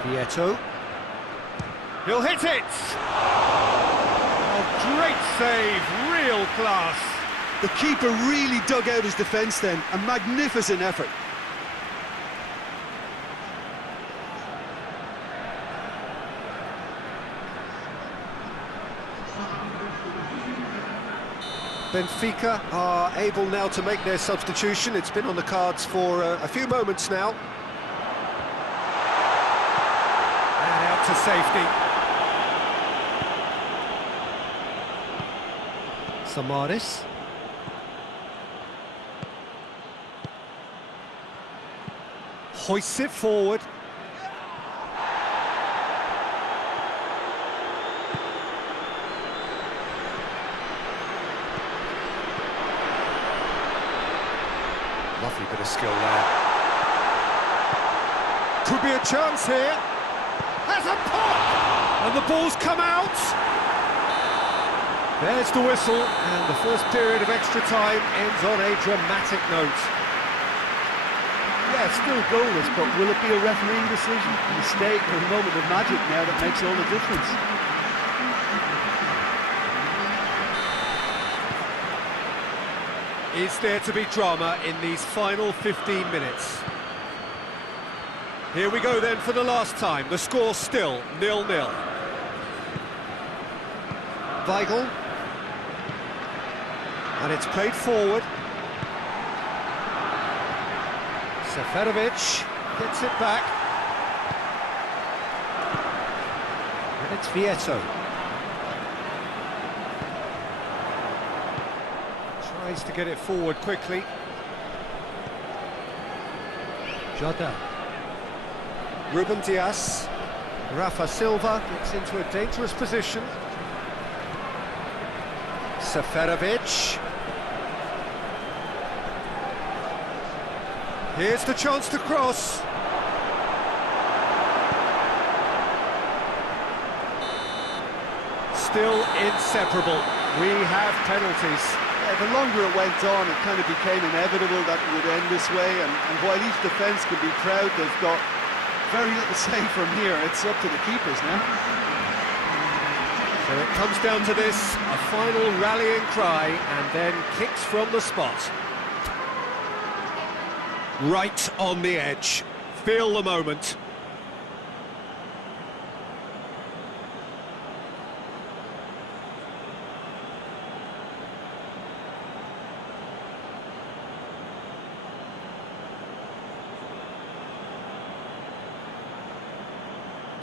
Vieto. He'll hit it! Oh, great save, real class. The keeper really dug out his defence then, a magnificent effort. Benfica are able now to make their substitution. It's been on the cards for a few moments now. And out to safety. Samaris. Hoists it forward. Could be a chance here. Has a pop! And the ball's come out. There's the whistle, and the first period of extra time ends on a dramatic note. Yeah, it's still goalless, but will it be a refereeing decision, a mistake, or a moment of magic now that makes all the difference? Is there to be drama in these final 15 minutes? Here we go then for the last time. The score's still 0-0. Weigl. And it's played forward. Seferovic gets it back. And it's Vieto. Tries to get it forward quickly. Jardel. Ruben Dias. Rafa Silva gets into a dangerous position. Seferovic. Here's the chance to cross. Still inseparable. We have penalties. Yeah, the longer it went on, it kind of became inevitable that it would end this way, and while each defence can be proud, they've got very little say from here. It's up to the keepers now. So it comes down to this, a final rallying cry, and then kicks from the spot. Right on the edge. Feel the moment.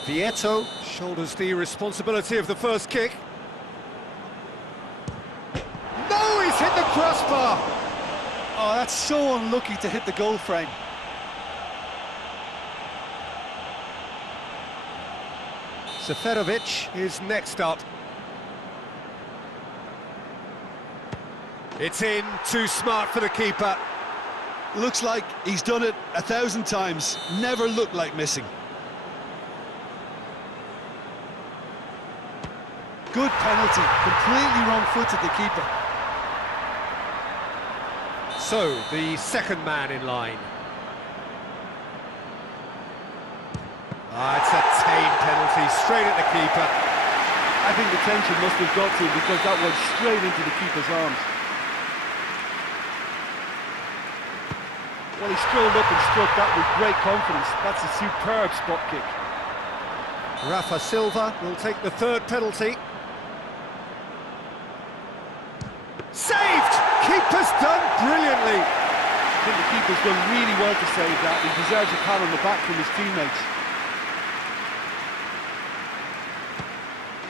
Vieto. Shoulders the responsibility of the first kick. No, he's hit the crossbar! Oh, that's so unlucky to hit the goal frame. Seferovic. Is next up. It's in, too smart for the keeper. Looks like he's done it 1,000 times. Never looked like missing. Good penalty, completely wrong-footed the keeper. So, the second man in line. It's a tame penalty, straight at the keeper. I think the tension must have got to him because that went straight into the keeper's arms. Well, he strolled up and struck that with great confidence. That's a superb spot kick. Rafa Silva will take the third penalty. Saved! Keeper's done brilliantly. I think the keeper's done really well to save that. He deserves a pat on the back from his teammates.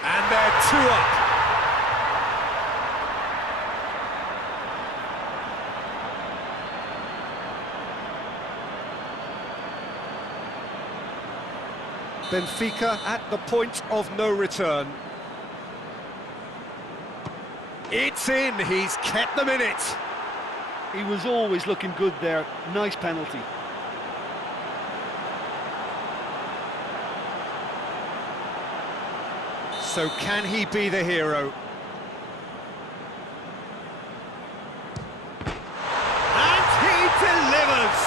And they're 2 up. Benfica At the point of no return. It's in, he's kept them in it. He was always looking good there. Nice penalty. So can he be the hero? And he delivers!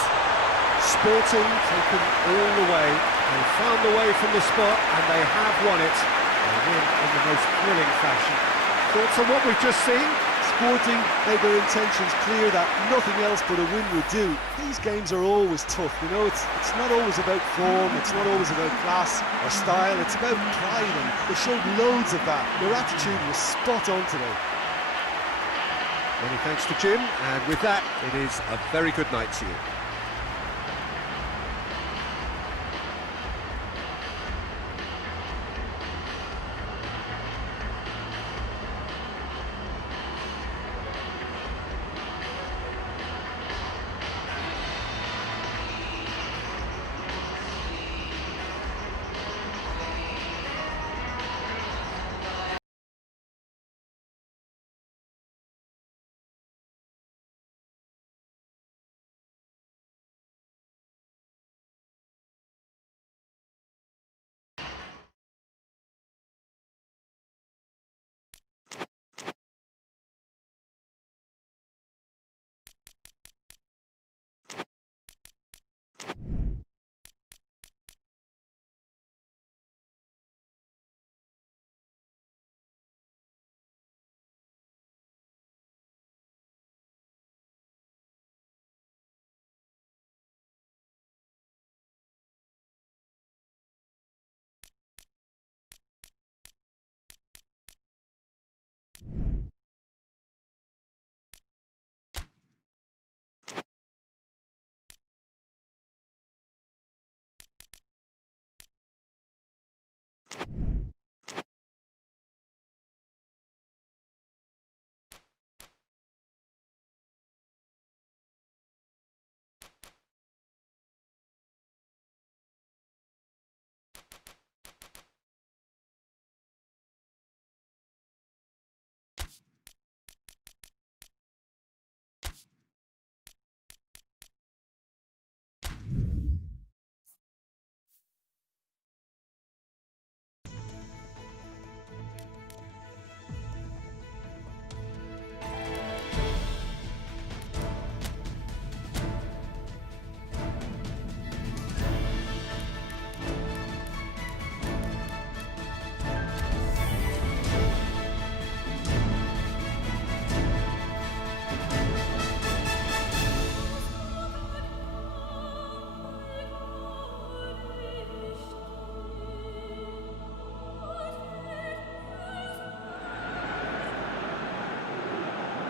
Sporting taken all the way. They found the way from the spot and they have won it. They win in the most thrilling fashion. Thoughts on what we've just seen? Sporting made their intentions clear that nothing else but a win would do. These games are always tough, you know, it's not always about form, it's not always about class or style, it's about pride, and they showed loads of that. Their attitude was spot on today. Many thanks to Jim, and with that, it is a very good night to you.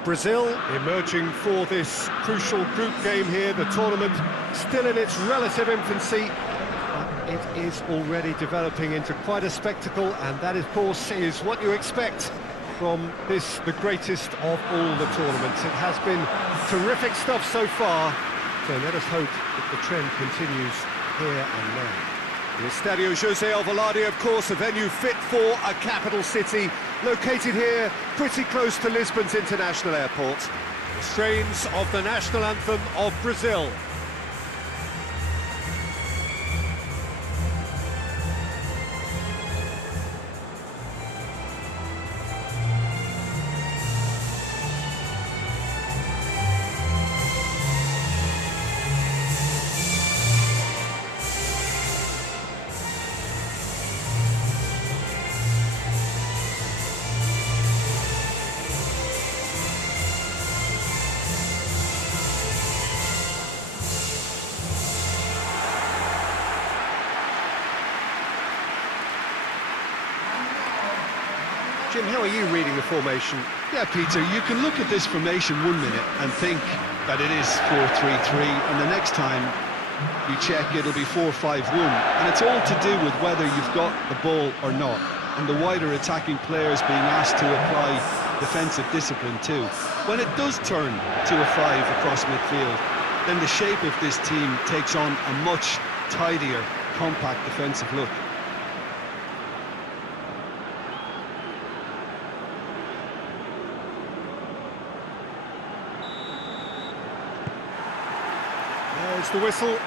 Brazil emerging for this crucial group game here, the tournament still in its relative infancy. It is already developing into quite a spectacle, and that, of course, is what you expect from this, the greatest of all the tournaments. It has been terrific stuff so far, so let us hope that the trend continues here and now. The Estadio José Alvalade, of course, a venue fit for a capital city, located here pretty close to Lisbon's international airport. The strains of the national anthem of Brazil. Jim, how are you reading the formation? Yeah, Peter, you can look at this formation 1 minute and think that it is 4-3-3, and the next time you check it'll be 4-5-1, and it's all to do with whether you've got the ball or not, and the wider attacking players being asked to apply defensive discipline too. When it does turn to a 5 across midfield, then the shape of this team takes on a much tidier, compact defensive look. There's the whistle.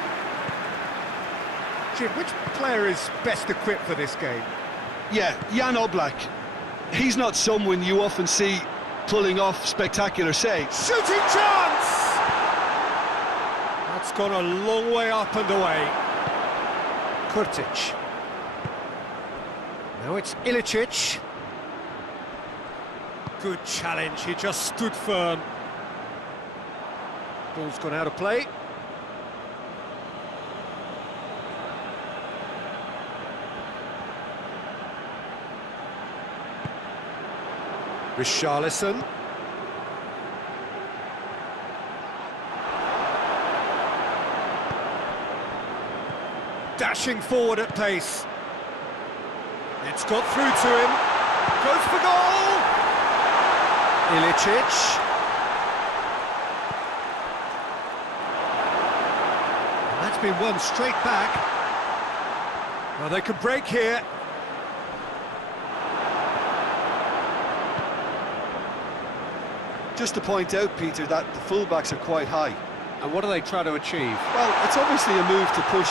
Jim, which player is best equipped for this game? Yeah, Jan Oblak. He's not someone you often see pulling off spectacular saves. Shooting chance! That's gone a long way up and away. Kurtic. Now it's Ilicic. Good challenge, he just stood firm. Ball's gone out of play. Richarlison. Dashing forward at pace. It's got through to him. Goes for goal! Ilicic. That's been won straight back. Well, they could break here. Just to point out, Peter, that the fullbacks are quite high. And what are they trying to achieve? Well, it's obviously a move to push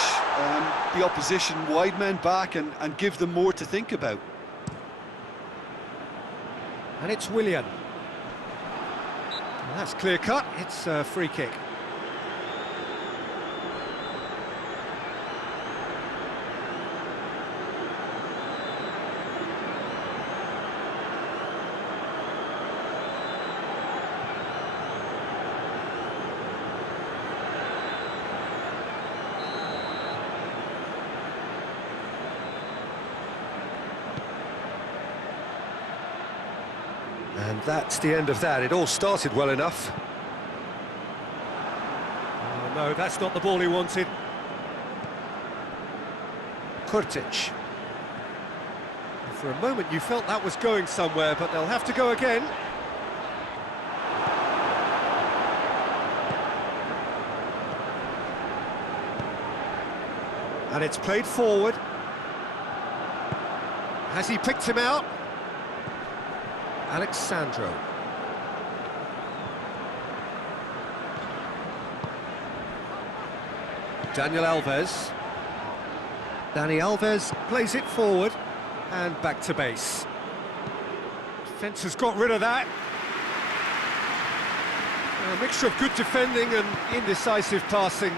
the opposition wide men back and give them more to think about. And it's Willian. Well, that's clear cut, it's a free kick. And that's the end of that. It all started well enough. Oh, no, that's not the ball he wanted. Kurtic. For a moment you felt that was going somewhere, but they'll have to go again. And it's played forward. Has he picked him out? Alexandro. Daniel Alves. Dani Alves plays it forward and back to base. Defence has got rid of that. A mixture of good defending and indecisive passing.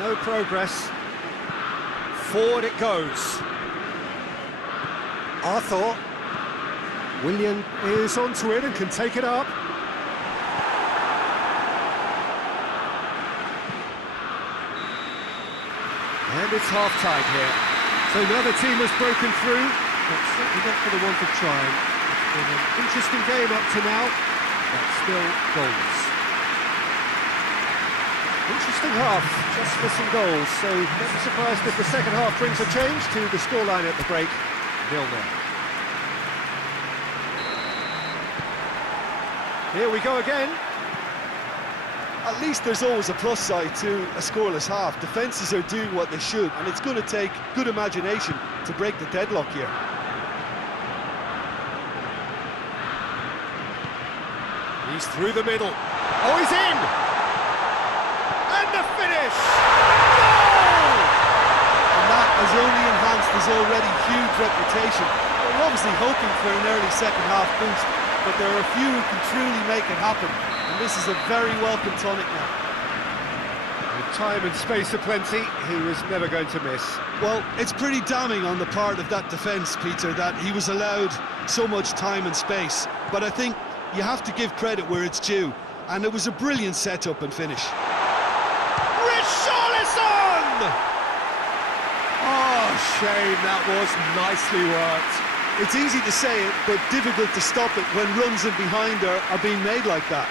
No progress. Forward it goes. Arthur. Willian is onto it and can take it up. And it's half-time here. So another team has broken through, but certainly not for the want of trying. It's been an interesting game up to now. but still goals. Interesting half, just missing goals, so don't be surprised if the second half brings a change to the scoreline at the break, 0-0. Here we go again. At least there's always a plus side to a scoreless half. Defences are doing what they should, and it's going to take good imagination to break the deadlock here. He's through the middle. Oh, he's in! And the finish! Goal! And that has only enhanced his already huge reputation. We're obviously hoping for an early second half boost, but there are a few who can truly make it happen, and this is a very welcome tonic now. With time and space aplenty, he was never going to miss. Well, it's pretty damning on the part of that defence, Peter, that he was allowed so much time and space. But I think you have to give credit where it's due, and it was a brilliant setup and finish. Richarlison! Oh, shame, that was nicely worked. It's easy to say it, but difficult to stop it when runs in behind are being made like that.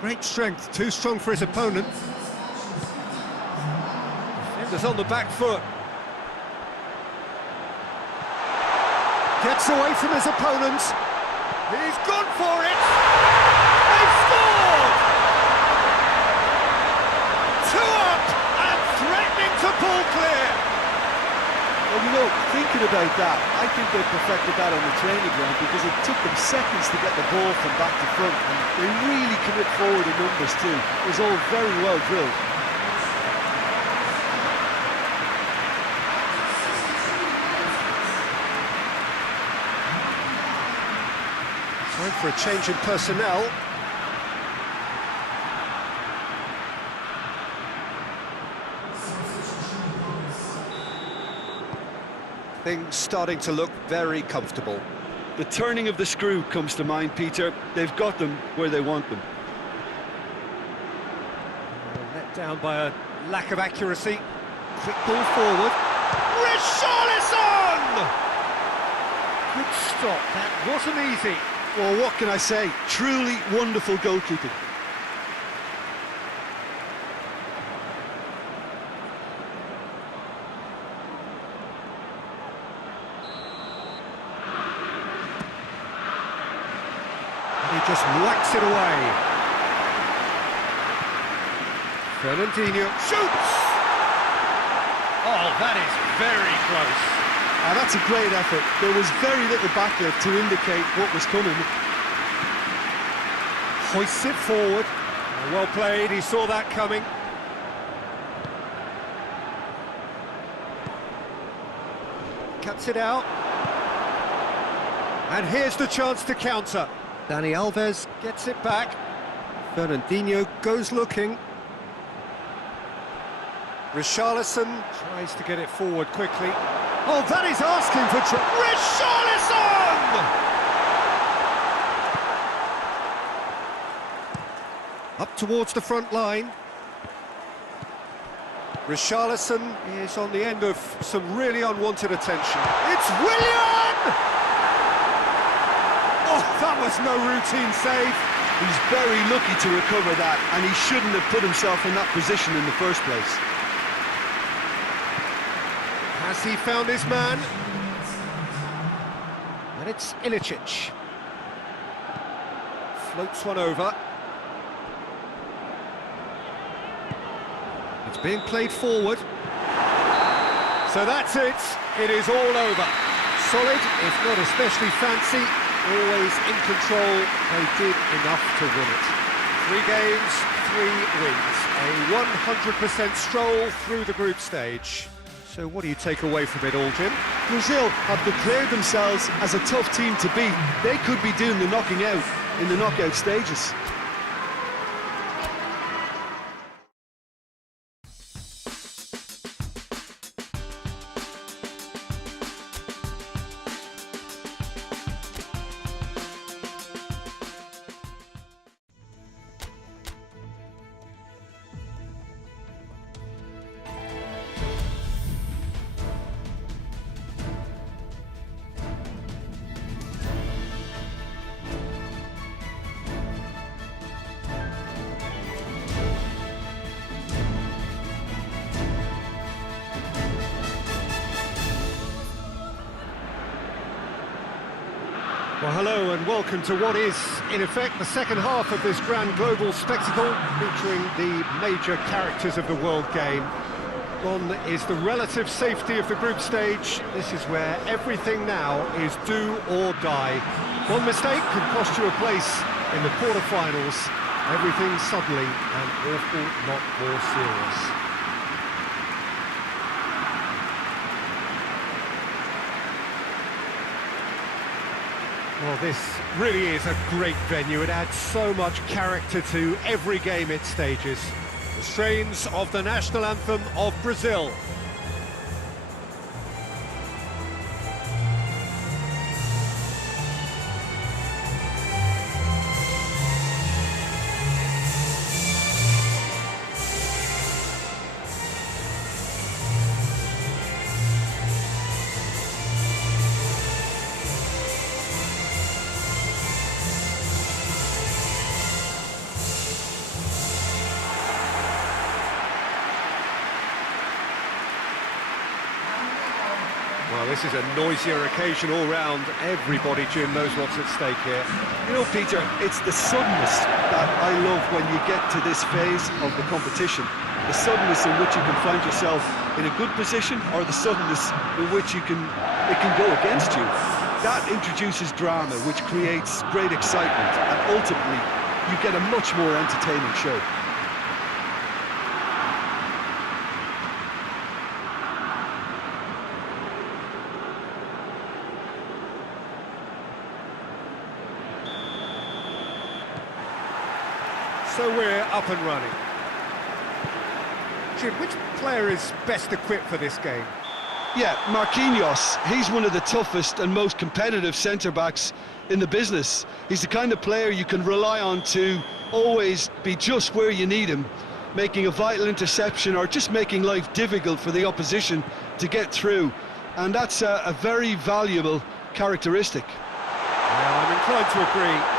Great strength, too strong for his opponent. Defender's on the back foot. Gets away from his opponent. He's gone for it! They've scored! 2 up and threatening to pull clear. Well, you know, thinking about that, I think they perfected that on the training ground because it took them seconds to get the ball from back to front, and they really commit forward in numbers too. It was all very well drilled. Time for a change in personnel. Things starting to look very comfortable. The turning of the screw comes to mind, Peter. They've got them where they want them. Let down by a lack of accuracy. Quick ball forward. Richarlison! Good stop, that wasn't easy. Well, what can I say? Truly wonderful goalkeeping. He just whacks it away. Fernandinho shoots! Oh, that is very close. That's a great effort. There was very little backlift to indicate what was coming. Hoists it forward. Well played, he saw that coming. Cuts it out. And here's the chance to counter. Dani Alves gets it back. Fernandinho goes looking. Richarlison tries to get it forward quickly. Oh, that is asking for Richarlison! Up towards the front line. Richarlison is on the end of some really unwanted attention. It's Willian! Oh, that was no routine save. He's very lucky to recover that, and he shouldn't have put himself in that position in the first place. Has he found his man? And it's Ilicic. Floats one over. It's being played forward. So that's it. It is all over. Solid, if not especially fancy. Always in control. They did enough to win it. 3 games, 3 wins. A 100% stroll through the group stage. So what do you take away from it all, Jim? Brazil have declared themselves as a tough team to beat. They could be doing the knocking out in the knockout stages. Well, hello and welcome to what is, in effect, the second half of this grand global spectacle featuring the major characters of the world game. One is the relative safety of the group stage. This is where everything now is do or die. One mistake can cost you a place in the quarter-finals. Everything suddenly an awful lot more serious. Well, this really is a great venue. It adds so much character to every game it stages. The strains of the national anthem of Brazil. Well, this is a noisier occasion all round. Everybody, Jim, knows what's at stake here. You know, Peter, it's the suddenness that I love when you get to this phase of the competition. The suddenness in which you can find yourself in a good position, or the suddenness in which it can go against you. That introduces drama, which creates great excitement, and ultimately you get a much more entertaining show. So we're up and running. Jim, which player is best equipped for this game? Yeah, Marquinhos, he's one of the toughest and most competitive centre-backs in the business. He's the kind of player you can rely on to always be just where you need him, making a vital interception or just making life difficult for the opposition to get through. And that's a very valuable characteristic. Yeah, I'm inclined to agree.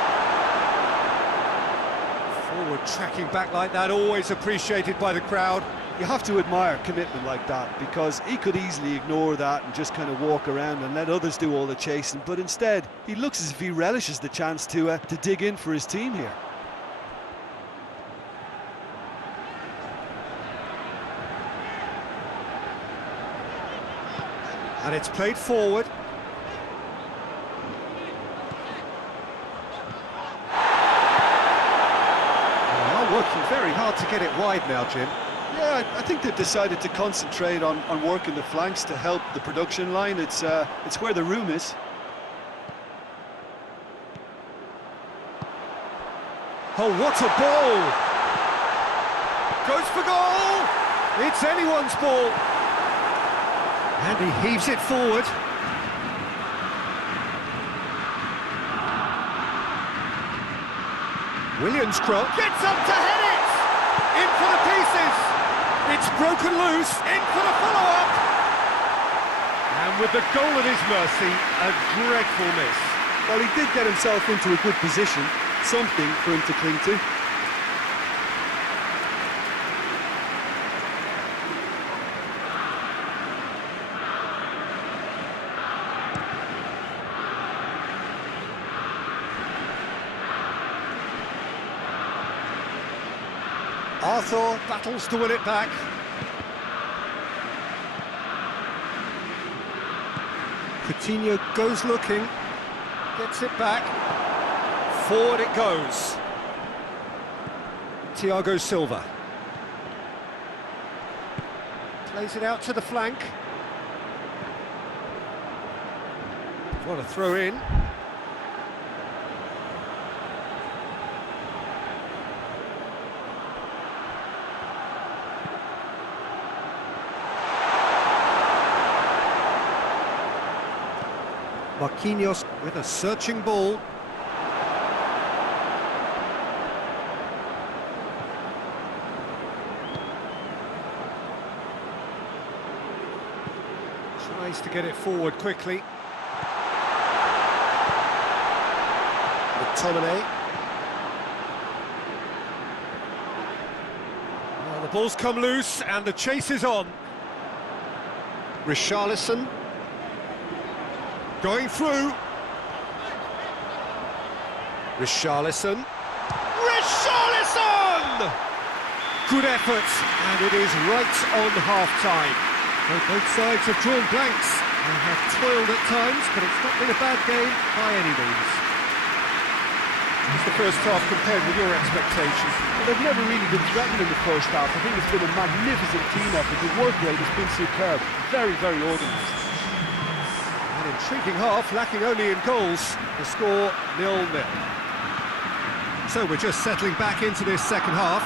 Forward tracking back like that, always appreciated by the crowd. You have to admire commitment like that, because he could easily ignore that and just kind of walk around and let others do all the chasing, but instead he looks as if he relishes the chance to dig in for his team here. And it's played forward. Working very hard to get it wide now, Jim. Yeah, I think they've decided to concentrate on working the flanks to help the production line. It's where the room is. Oh, what a ball! Goes for goal! It's anyone's ball! And he heaves it forward. Williams cross, gets up to head it! In for the pieces! It's broken loose, in for the follow-up! And with the goal at his mercy, a dreadful miss. Well, he did get himself into a good position, something for him to cling to. Arthur battles to win it back. Coutinho goes looking, gets it back. Forward it goes. Thiago Silva. Plays it out to the flank. What a throw in. Marquinhos with a searching ball. Tries to get it forward quickly. McTominay. Well, the ball's come loose and the chase is on. Richarlison. Going through. Richarlison. Richarlison! Good effort, and it is right on half-time. So both sides have drawn blanks. They have toiled at times, but it's not been a bad game by any means. How's the first half compared with your expectations? Well, they've never really been threatened in the first half. I think it's been a magnificent team effort. The work rate has been superb. Very, very organised. An intriguing half, lacking only in goals. The score 0-0. So we're just settling back into this second half.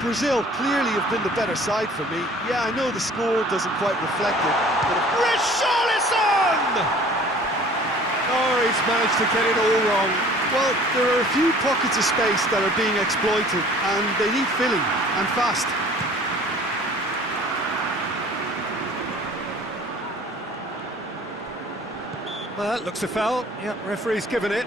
Brazil clearly have been the better side for me. Yeah, I know the score doesn't quite reflect it, but Richarlison! Oh, he's managed to get it all wrong. well, there are a few pockets of space that are being exploited, and they need filling, and fast. Well, that looks a foul. Yep, referee's given it.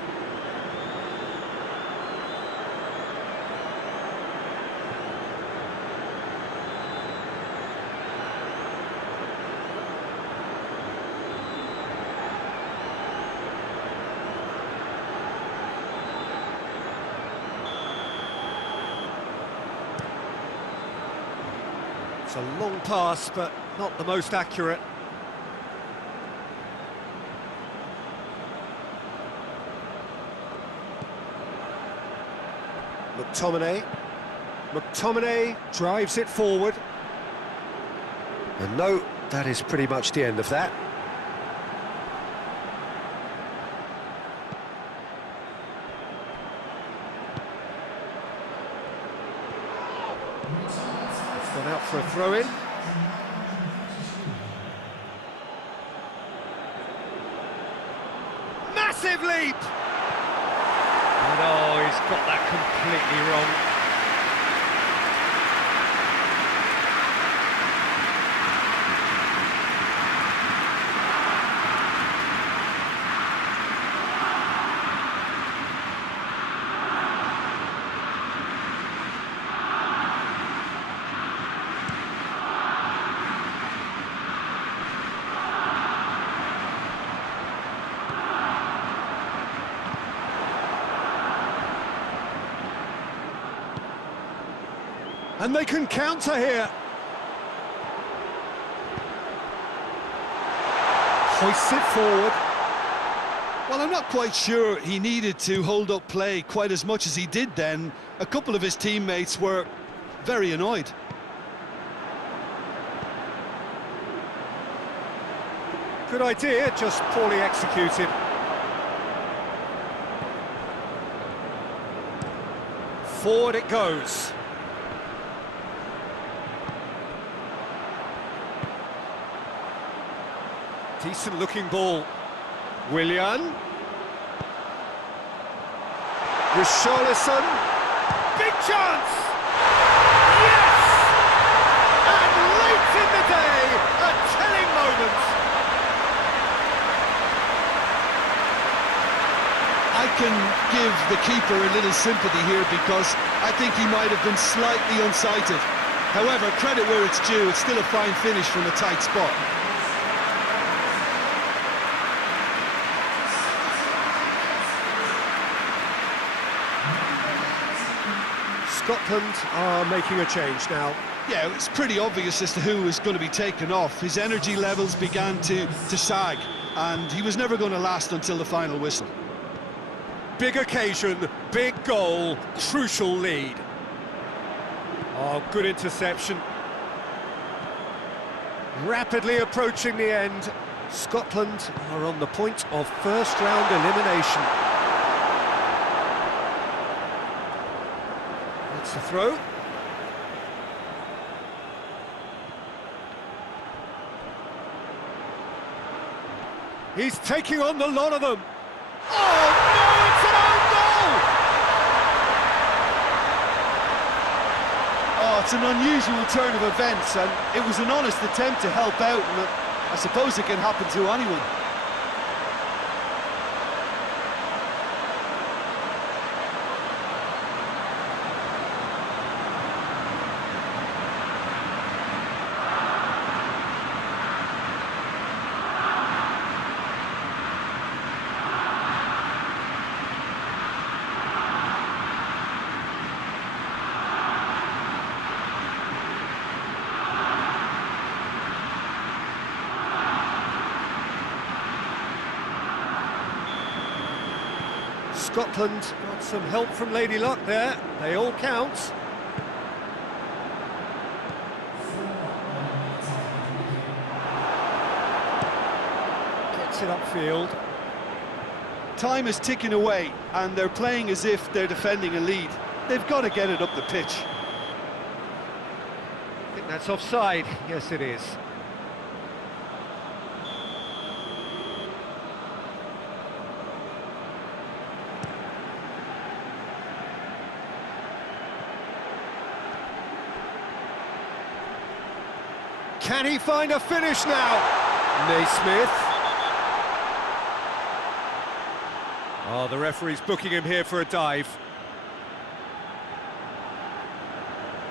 It's a long pass, but not the most accurate. McTominay drives it forward. And no, that is pretty much the end of that. Gone out for a throw-in. Massive leap! No, he's got that completely wrong. And they can counter here. Hoists it forward. Well, I'm not quite sure he needed to hold up play quite as much as he did then. A couple of his teammates were very annoyed. Good idea, just poorly executed. Forward it goes. Decent looking ball. Willian. Richarlison. Big chance! Yes! And late in the day, a telling moment. I can give the keeper a little sympathy here because I think he might have been slightly unsighted. However, credit where it's due, it's still a fine finish from a tight spot. Scotland are making a change now. Yeah, it's pretty obvious as to who was going to be taken off. His energy levels began to sag, and he was never going to last until the final whistle. Big occasion, big goal, crucial lead. Oh, good interception. Rapidly approaching the end. Scotland are on the point of first-round elimination. That's the throw. He's taking on the lot of them. Oh, no, it's an own goal! Oh, it's an unusual turn of events, and it was an honest attempt to help out, and I suppose it can happen to anyone. Scotland got some help from Lady Luck there. They all count. Gets it upfield. Time is ticking away, and they're playing as if they're defending a lead. They've got to get it up the pitch. I think that's offside. Yes, it is. Can he find a finish now? Naismith. Oh, the referee's booking him here for a dive.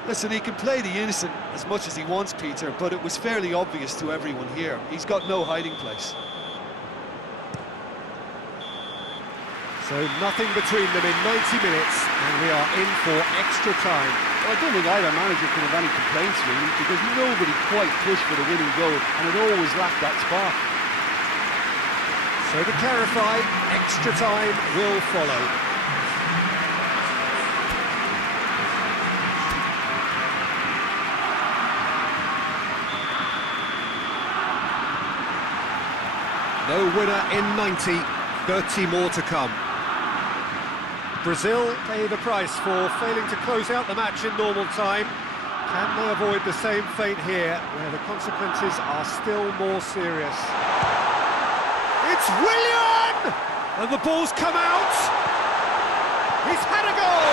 Listen, he can play the innocent as much as he wants, Peter, but it was fairly obvious to everyone here. He's got no hiding place. So nothing between them in 90 minutes, and we are in for extra time. Well, I don't think either manager can have any complaints, really, because nobody quite pushed for the winning goal, and it always lacked that spark. So to clarify, extra time will follow. No winner in 90, 30 more to come. Brazil pay the price for failing to close out the match in normal time. Can they avoid the same fate here, where the consequences are still more serious? It's Willian! And the ball's come out! He's had a goal!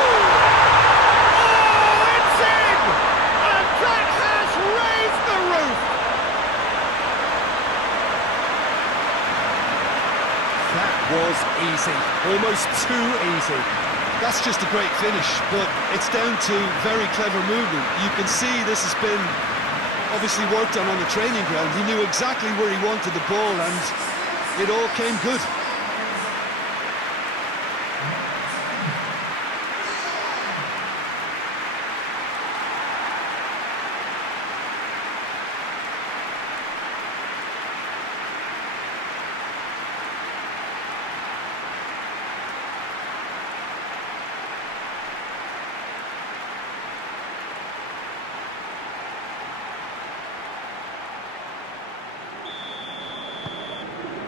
Oh, it's in! And that has raised the roof! That was easy, almost too easy. That's just a great finish, but it's down to very clever movement. You can see this has been obviously worked on the training ground. He knew exactly where he wanted the ball, and it all came good.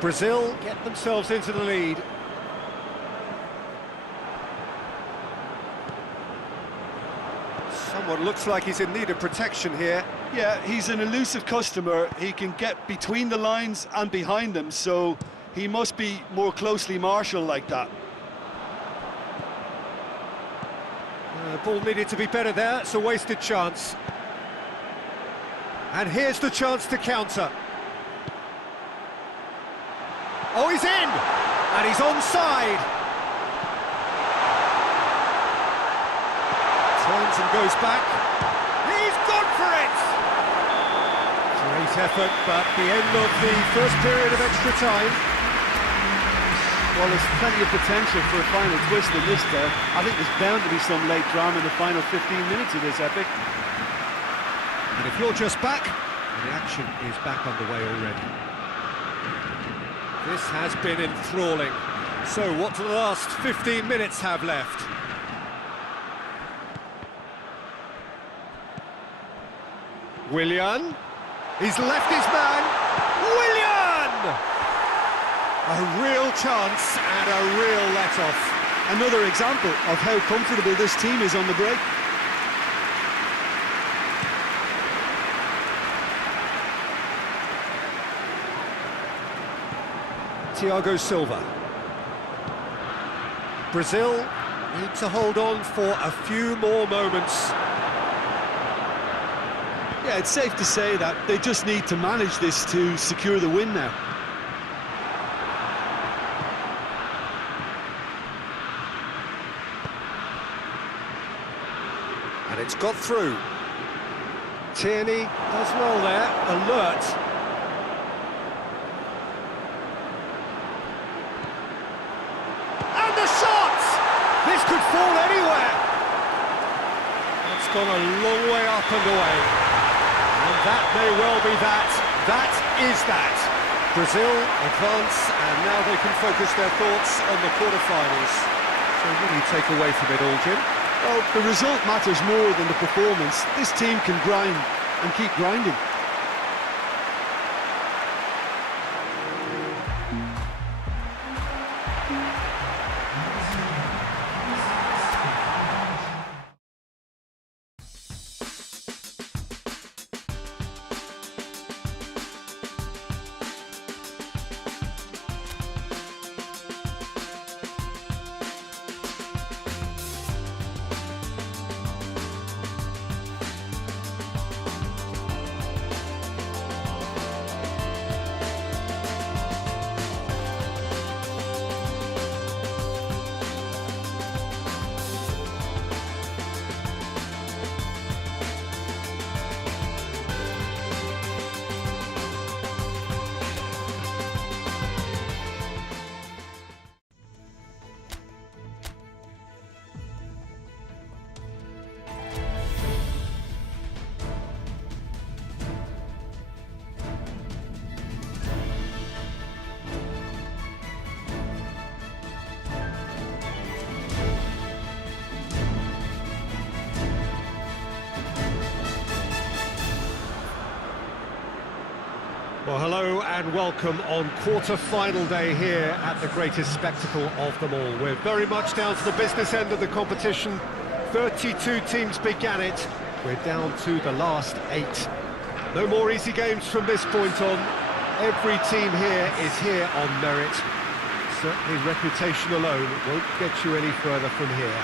Brazil get themselves into the lead. Someone looks like he's in need of protection here. Yeah, he's an elusive customer. He can get between the lines and behind them, so he must be more closely marshalled like that. The ball needed to be better there. It's a wasted chance. And here's the chance to counter. Oh, he's in! And he's onside! Turns and goes back. He's gone for it! Great effort, but the end of the first period of extra time. Well, there's plenty of potential for a final twist in this there. I think there's bound to be some late drama in the final 15 minutes of this epic. And if you're just back, the action is back underway already. This has been enthralling. So what do the last 15 minutes have left? Willian. He's left his man. Willian! A real chance and a real let-off. Another example of how comfortable this team is on the break. Thiago Silva. Brazil need to hold on for a few more moments. Yeah, it's safe to say that they just need to manage this to secure the win now. And it's got through. Tierney does well there, alert. And the shot! This could fall anywhere. That's gone a long way up and away. And that may well be that. That is that. Brazil advance, and now they can focus their thoughts on the quarter-finals. So what do you take away from it all, Jim? Well, the result matters more than the performance. This team can grind and keep grinding. Well, hello and welcome on quarter-final day here at the greatest spectacle of them all. We're very much down to the business end of the competition. 32 teams began it. We're down to the last 8. No more easy games from this point on. Every team here is here on merit. Certainly reputation alone won't get you any further from here.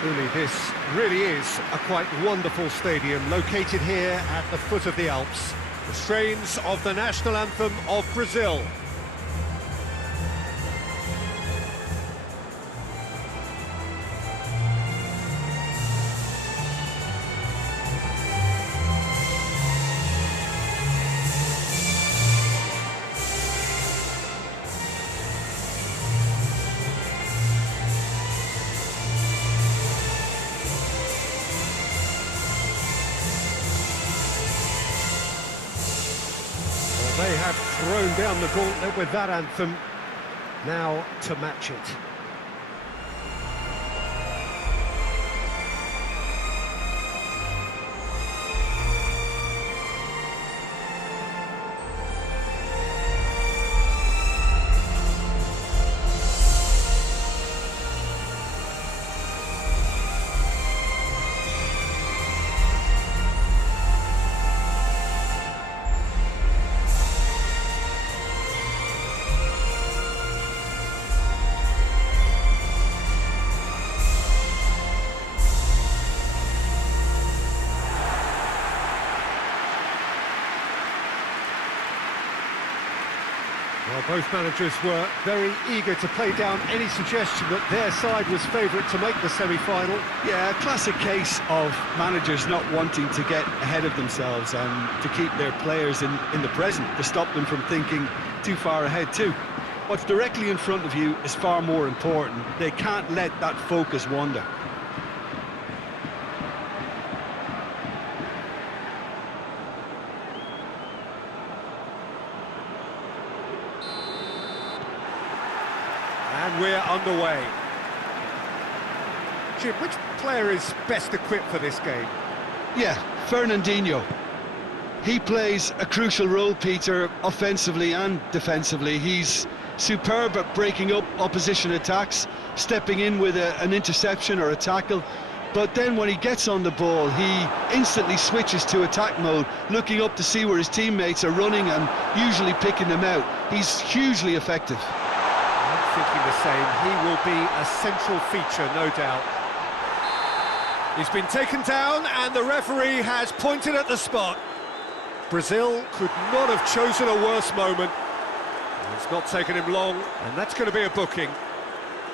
Truly, this really is a quite wonderful stadium, located here at the foot of the Alps. The strains of the national anthem of Brazil. They have thrown down the gauntlet with that anthem, now to match it. Well, both managers were very eager to play down any suggestion that their side was favourite to make the semi-final. Yeah, a classic case of managers not wanting to get ahead of themselves and to keep their players in the present, to stop them from thinking too far ahead too. What's directly in front of you is far more important. They can't let that focus wander. And we're underway. Jim, which player is best equipped for this game? Yeah, Fernandinho. He plays a crucial role, Peter, offensively and defensively. He's superb at breaking up opposition attacks, stepping in with an interception or a tackle. But then when he gets on the ball, he instantly switches to attack mode, looking up to see where his teammates are running and usually picking them out. He's hugely effective. I'm thinking the same. He will be a central feature, no doubt. He's been taken down and the referee has pointed at the spot. Brazil could not have chosen a worse moment. It's not taken him long, and that's going to be a booking.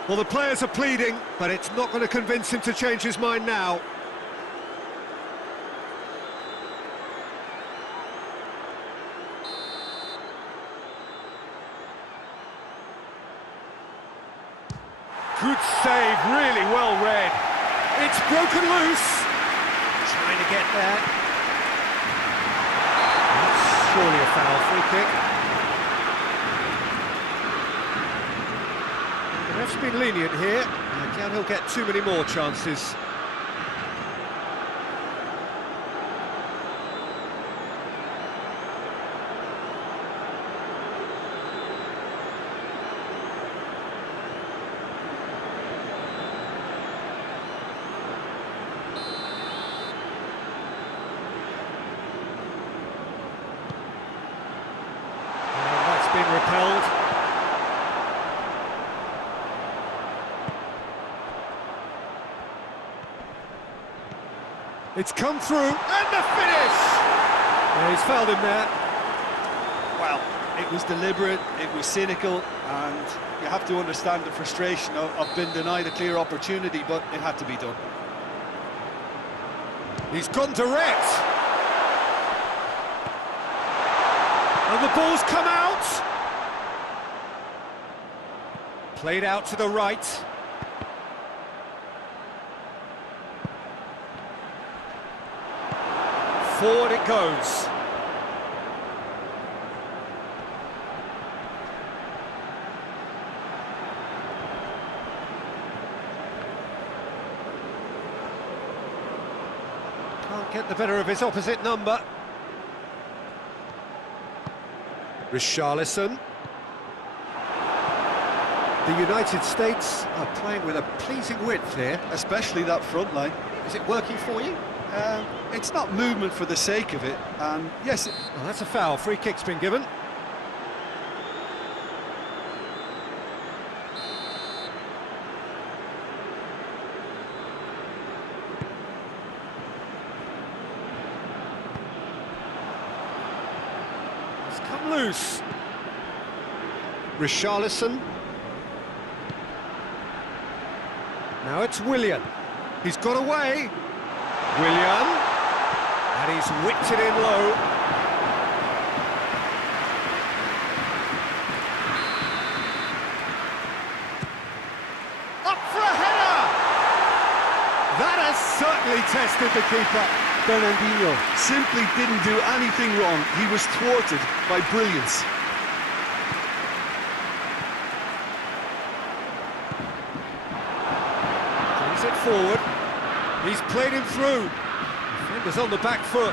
Well, the players are pleading, but it's not going to convince him to change his mind now. Good save, really well read. It's broken loose. Trying to get there. That's surely a foul, free kick. Ref's been lenient here. Again, he'll get too many more chances. Been repelled. It's come through, and the finish! Yeah, he's fouled him there. Well, it was deliberate, it was cynical, and you have to understand the frustration of being denied a clear opportunity, but it had to be done. He's gone direct. And the ball's come out. Played out to the right. Forward it goes. Can't get the better of his opposite number. Richarlison. The United States are playing with a pleasing width here. Especially that front line. Is it working for you? It's not movement for the sake of it, and yes... Well, that's a foul. Free kick's been given. It's come loose. Richarlison. Now it's Willian. He's got away. Willian. And he's whipped it in low. Up for a header! That has certainly tested the keeper. Bernardino simply didn't do anything wrong. He was thwarted by brilliance. Brings it forward. He's played him through. Defender's on the back foot.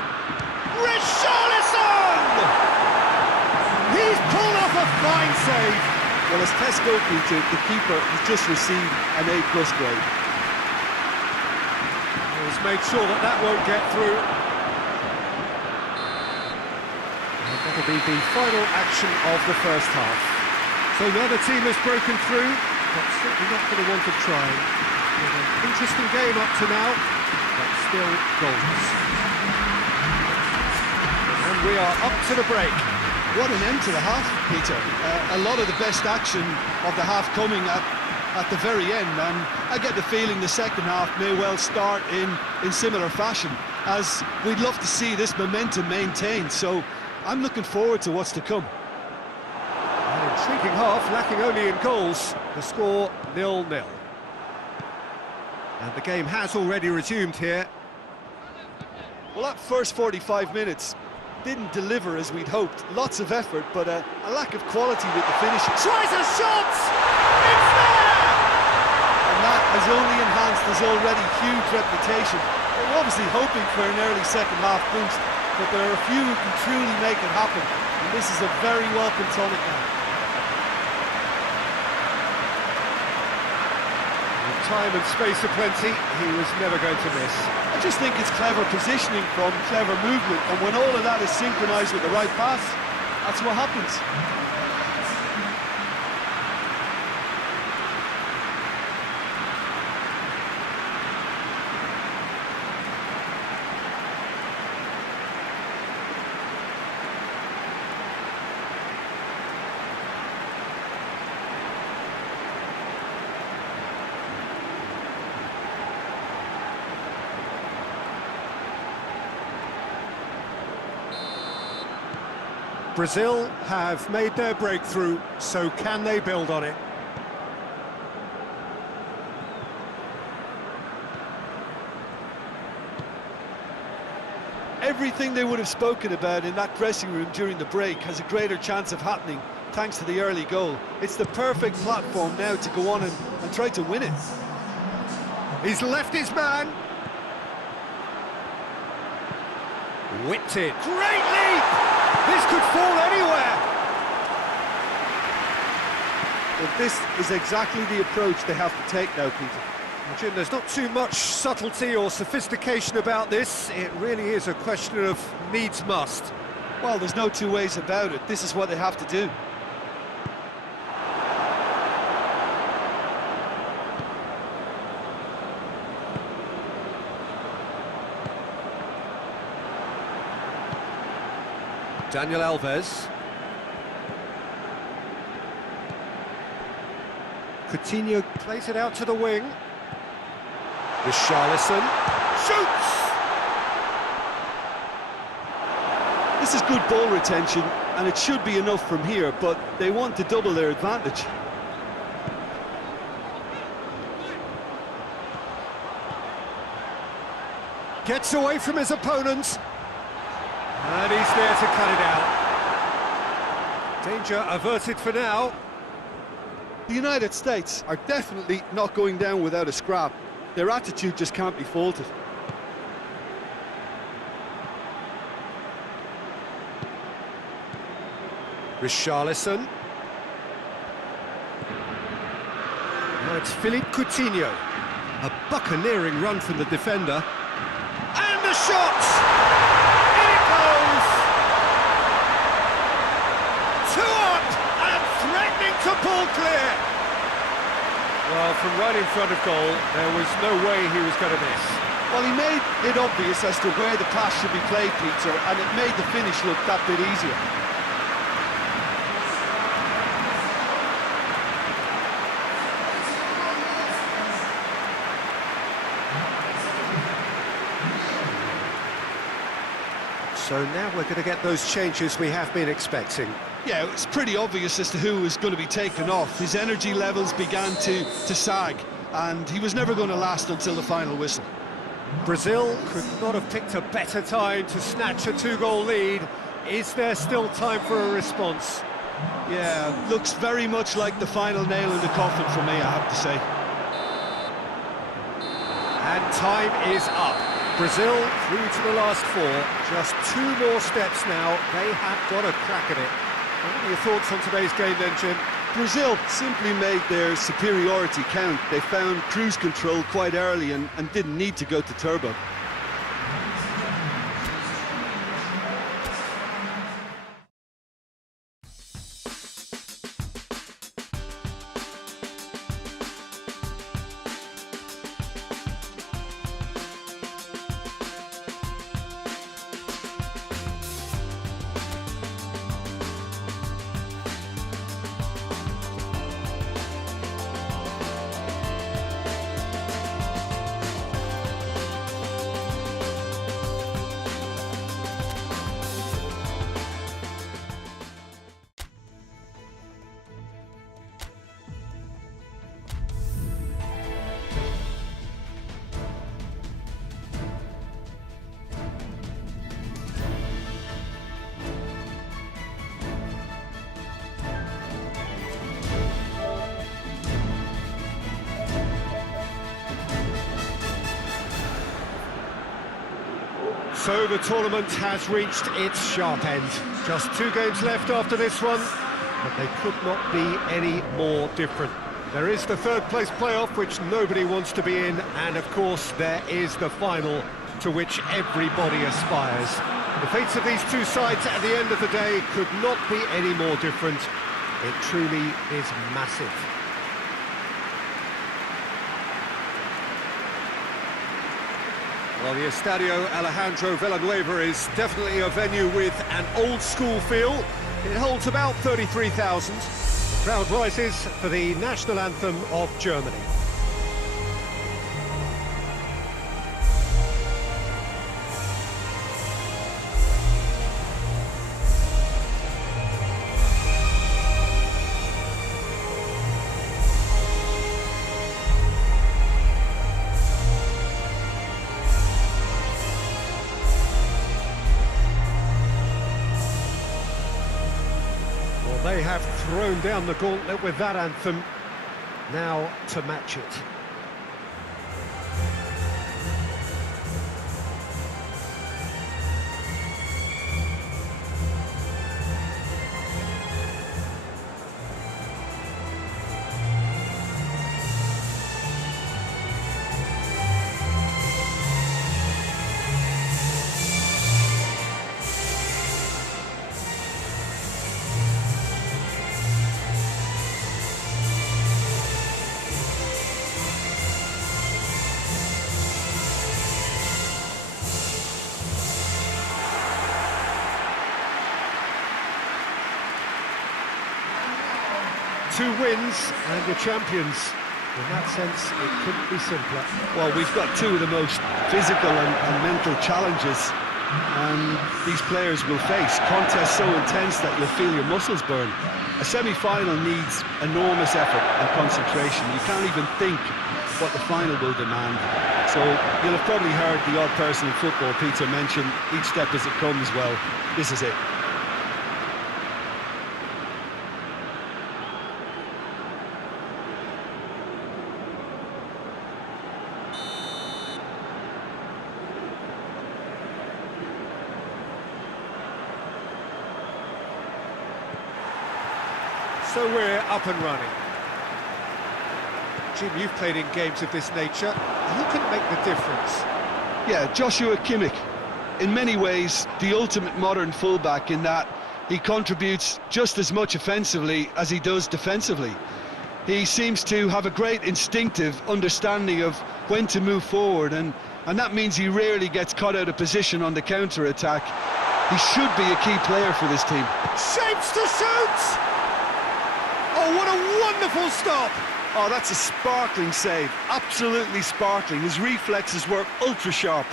Richarlison! He's pulled off a fine save. Well, as tests go, Peter, the keeper has just received an A+ grade. He's made sure that that won't get through. And that'll be the final action of the first half. So the other team has broken through, but certainly not for the want of trying. With an interesting game up to now, but still goals. And we are up to the break. What an end to the half, Peter. A lot of the best action of the half coming at the very end, and I get the feeling the second half may well start in similar fashion, as we'd love to see this momentum maintained, so I'm looking forward to what's to come. An intriguing half, lacking only in goals. The score 0-0. And the game has already resumed here. Well, that first 45 minutes didn't deliver as we'd hoped. Lots of effort, but a lack of quality with the finishing. Tries a shot! It's there! And that has only enhanced his already huge reputation. We're obviously hoping for an early second half boost, but there are a few who can truly make it happen, and this is a very welcome tonic now. With time and space aplenty, he was never going to miss. I just think it's clever positioning from clever movement, and when all of that is synchronised with the right pass, that's what happens. Brazil have made their breakthrough, so can they build on it? Everything they would have spoken about in that dressing room during the break has a greater chance of happening thanks to the early goal. It's the perfect platform now to go on and try to win it. He's left his man. Whipped it. Great leap! This could fall anywhere. But this is exactly the approach they have to take now, Peter. Jim, there's not too much subtlety or sophistication about this. It really is a question of needs must. Well, there's no two ways about it. This is what they have to do. Daniel Alves. Coutinho plays it out to the wing. Richarlison shoots! This is good ball retention, and it should be enough from here, but they want to double their advantage. Gets away from his opponent. And he's there to cut it out. Danger averted for now. The United States are definitely not going down without a scrap. Their attitude just can't be faulted. Richarlison. Now it's Philippe Coutinho. A buccaneering run from the defender. And the shot! In it goes! 2 up and threatening to pull clear. Well, from right in front of goal, there was no way he was going to miss. Well, he made it obvious as to where the pass should be played, Peter, and it made the finish look that bit easier. So now we're going to get those changes we have been expecting. Yeah, it's pretty obvious as to who was going to be taken off. His energy levels began to sag, and he was never going to last until the final whistle. Brazil could not have picked a better time to snatch a 2-goal lead. Is there still time for a response? Yeah, looks very much like the final nail in the coffin for me, I have to say. And time is up. Brazil through to the last 4. Just 2 more steps now. They have got a crack at it. What are your thoughts on today's game then, Jim? Brazil simply made their superiority count. They found cruise control quite early and didn't need to go to turbo. So the tournament has reached its sharp end. Just 2 games left after this one, but they could not be any more different. There is the 3rd place playoff, which nobody wants to be in, and of course there is the final, to which everybody aspires. The fates of these 2 sides at the end of the day could not be any more different. It truly is massive. Well, the Estadio Alejandro Villanueva is definitely a venue with an old-school feel. It holds about 33,000. The crowd rises for the national anthem of Germany. They have thrown down the gauntlet with that anthem. Now to match it. Two wins and you're champions. In that sense, it couldn't be simpler. Well, we've got two of the most physical and mental challenges these players will face. Contests so intense that you'll feel your muscles burn. A semi-final needs enormous effort and concentration. You can't even think what the final will demand. So you'll have probably heard the odd person in football, Peter, mention each step as it comes. Well, this is it. So we're up and running. Jim, you've played in games of this nature. Who can make the difference? Yeah, Joshua Kimmich. In many ways, the ultimate modern fullback in that he contributes just as much offensively as he does defensively. He seems to have a great instinctive understanding of when to move forward, and that means he rarely gets caught out of position on the counter-attack. He should be a key player for this team. Shapes to shoot! Oh, what a wonderful stop! Oh, that's a sparkling save. Absolutely sparkling. His reflexes were ultra-sharp.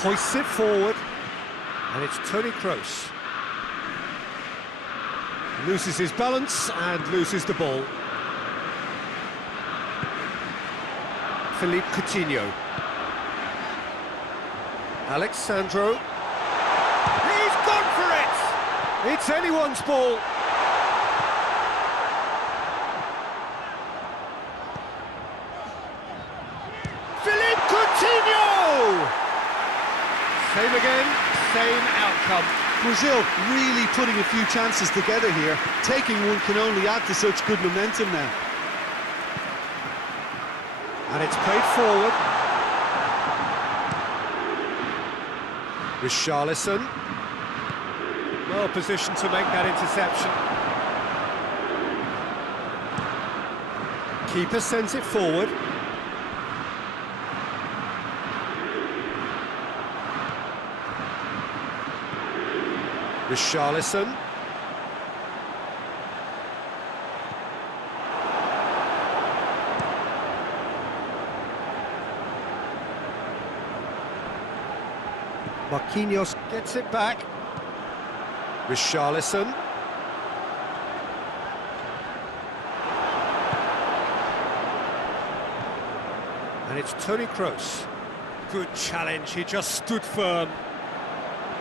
Hoists it forward, and it's Toni Kroos. Loses his balance and loses the ball. Philippe Coutinho. Alexandro. He's gone for it! It's anyone's ball. Philippe Coutinho! Same again, same outcome. Brazil really putting a few chances together here. Taking one can only add to such good momentum now. And it's played forward. Richarlison. Well positioned to make that interception. Keeper sends it forward. Richarlison. Marquinhos gets it back. Richarlison. And it's Toni Kroos. Good challenge, he just stood firm.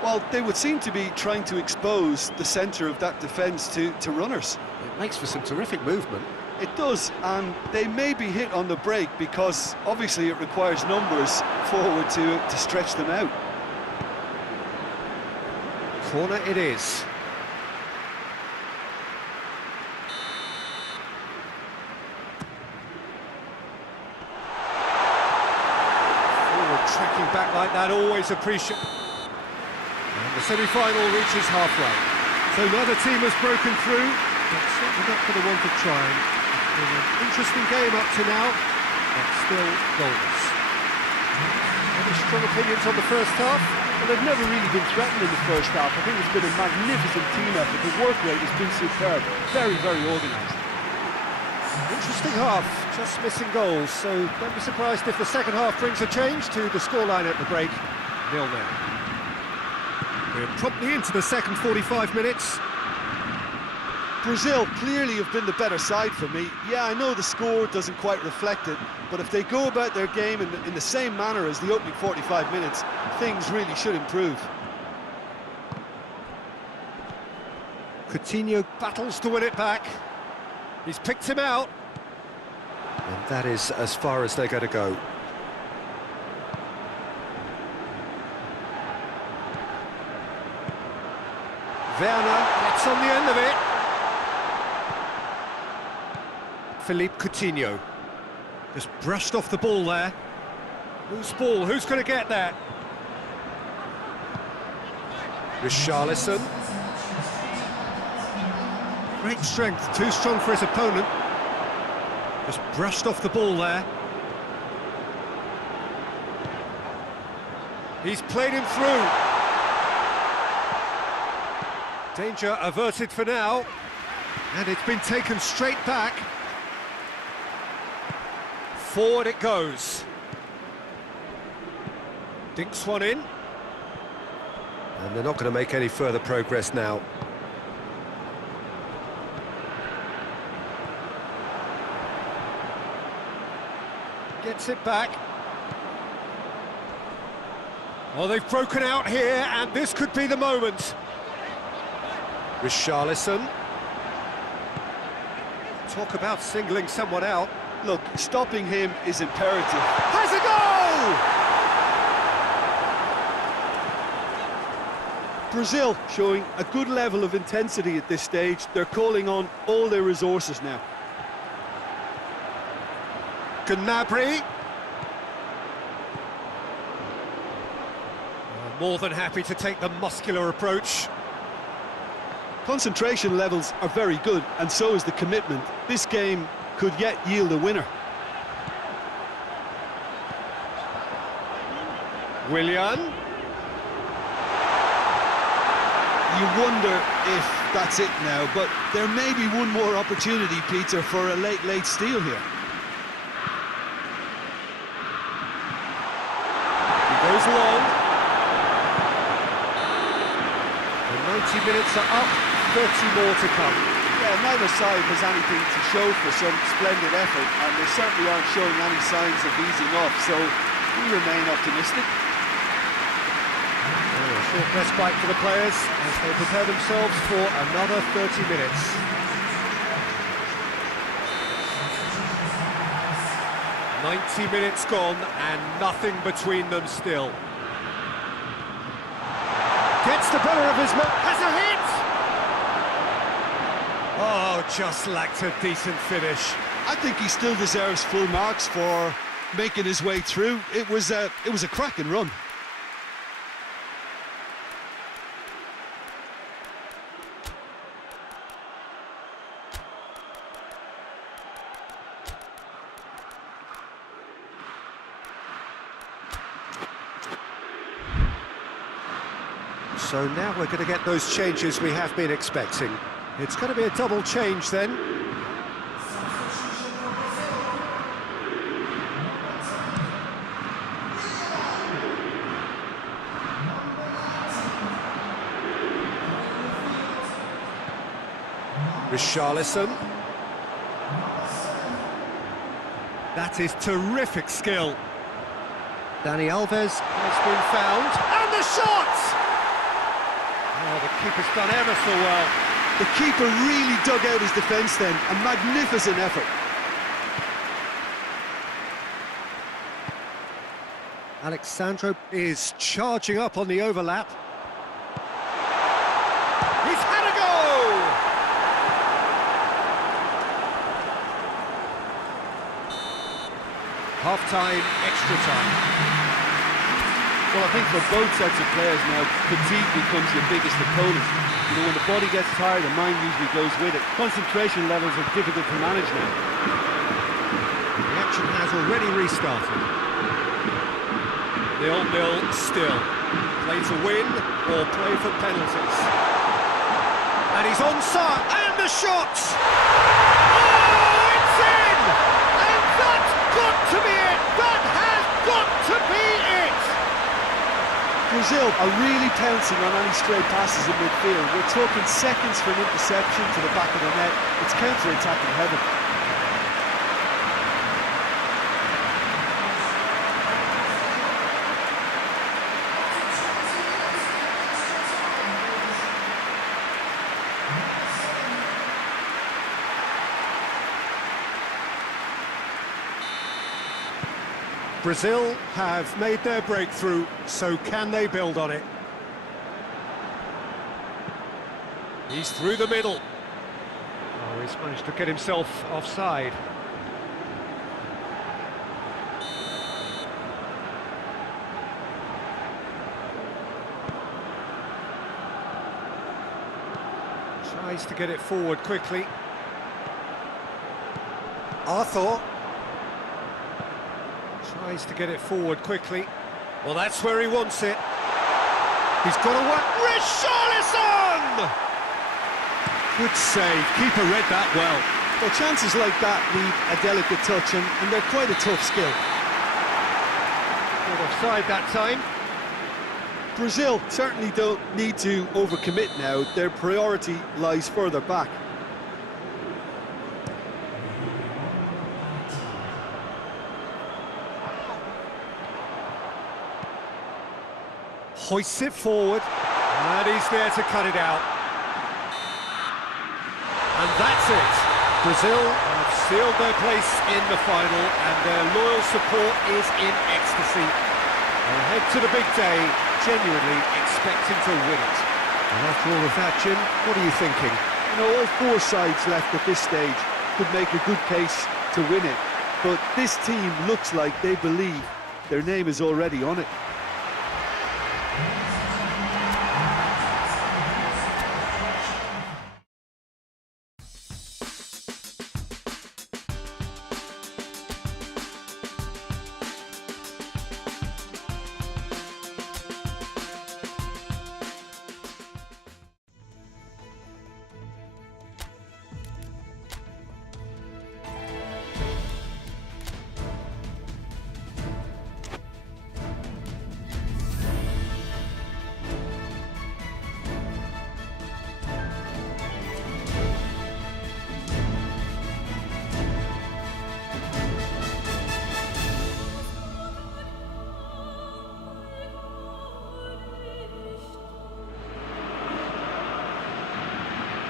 Well, they would seem to be trying to expose the centre of that defence to runners. It makes for some terrific movement. It does, and they may be hit on the break because obviously it requires numbers forward to stretch them out. Corner it is. Forward tracking back like that, always appreciate. And the semi-final reaches halfway. So neither team has broken through, but certainly not for the want of trying. It's been an interesting game up to now, but still goalless. Any strong opinions on the first half? Well, they've never really been threatened in the first half. I think it's been a magnificent team effort. The work rate has been superb. Very, very organised. Interesting half, just missing goals, so don't be surprised if the second half brings a change to the scoreline at the break. 0-0. We're promptly into the second 45 minutes. Brazil clearly have been the better side for me. Yeah, I know the score doesn't quite reflect it, but if they go about their game in the same manner as the opening 45 minutes, things really should improve. Coutinho battles to win it back. He's picked him out. And that is as far as they're going to go. Werner gets on the end of it. Philippe Coutinho just brushed off the ball there. Whose ball? Who's going to get that? Richarlison. Great strength, too strong for his opponent. Just brushed off the ball there. He's played him through. Danger averted for now. And it's been taken straight back. Forward it goes. Dinks one in. And they're not going to make any further progress now. Gets it back. Oh, they've broken out here, and this could be the moment. Richarlison. Talk about singling someone out. Look, stopping him is imperative. Has a goal! Brazil showing a good level of intensity at this stage. They're calling on all their resources now. Gnabry. More than happy to take the muscular approach. Concentration levels are very good, and so is the commitment. This game could yet yield a winner. Willian. You wonder if that's it now, but there may be one more opportunity, Peter, for a late steal here. He goes long. The 90 minutes are up, 30 more to come. Yeah, neither side has anything to show for some splendid effort, and they certainly aren't showing any signs of easing off, so we remain optimistic. A short respite for the players as they prepare themselves for another 30 minutes. "90 minutes gone and nothing between them still. Gets the better of his man, has a hit! Oh, just lacked a decent finish. I think he still deserves full marks for making his way through. It was a cracking run. So now we're going to get those changes we have been expecting. It's going to be a double change then. Richarlison. That is terrific skill. Dani Alves has been found. And the shot! Oh, the keeper's done ever so well. The keeper really dug out his defence then. A magnificent effort. Alexandro is charging up on the overlap. He's had a go! Half-time, extra time. Well, I think for both sets of players now, fatigue becomes your biggest opponent. You know, when the body gets tired, the mind usually goes with it. Concentration levels are difficult to manage now. The action has already restarted. 0-0 still. Play to win or play for penalties. And he's onside, and the shot! Oh, it's in! And that's got to be it! That has got to be it! Brazil are really pouncing on any stray passes in midfield. We're talking seconds for an interception to the back of the net. It's counter-attacking heaven. Brazil have made their breakthrough, so can they build on it? He's through the middle. Oh, he's managed to get himself offside. Tries to get it forward quickly. Arthur. Tries to get it forward quickly. Well, that's where he wants it. He's got a one. Richarlison! Good save. Keeper read that well. Well, chances like that need a delicate touch, and they're quite a tough skill. Not offside that time. Brazil certainly don't need to overcommit now. Their priority lies further back. Hoists it forward, and he's there to cut it out. And that's it. Brazil have sealed their place in the final, and their loyal support is in ecstasy. They'll head to the big day, genuinely expecting to win it. And after all of that, Jim, what are you thinking? You know, all four sides left at this stage could make a good case to win it. But this team looks like they believe their name is already on it.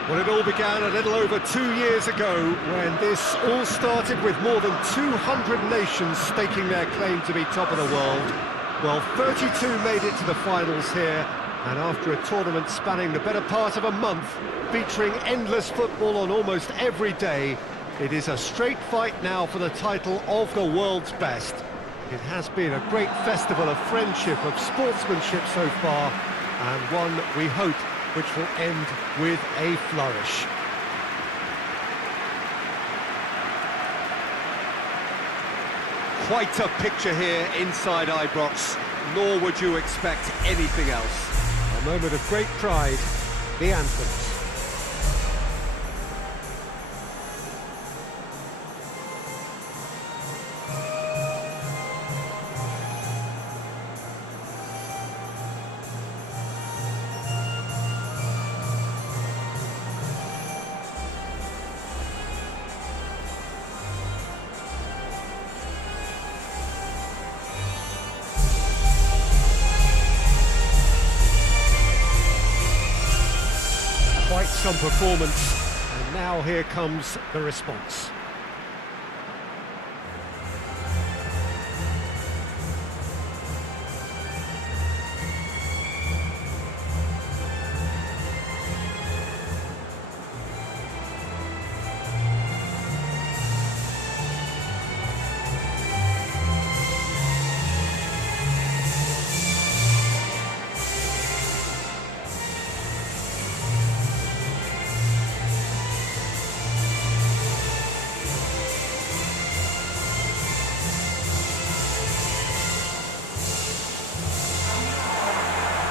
Well, it all began a little over 2 years ago when this all started with more than 200 nations staking their claim to be top of the world. Well, 32 made it to the finals here, and after a tournament spanning the better part of a month, featuring endless football on almost every day, it is a straight fight now for the title of the world's best. It has been a great festival of friendship, of sportsmanship so far, and one we hope which will end with a flourish. Quite a picture here inside Ibrox, nor would you expect anything else. A moment of great pride, the anthems. Quite some performance, and now here comes the response.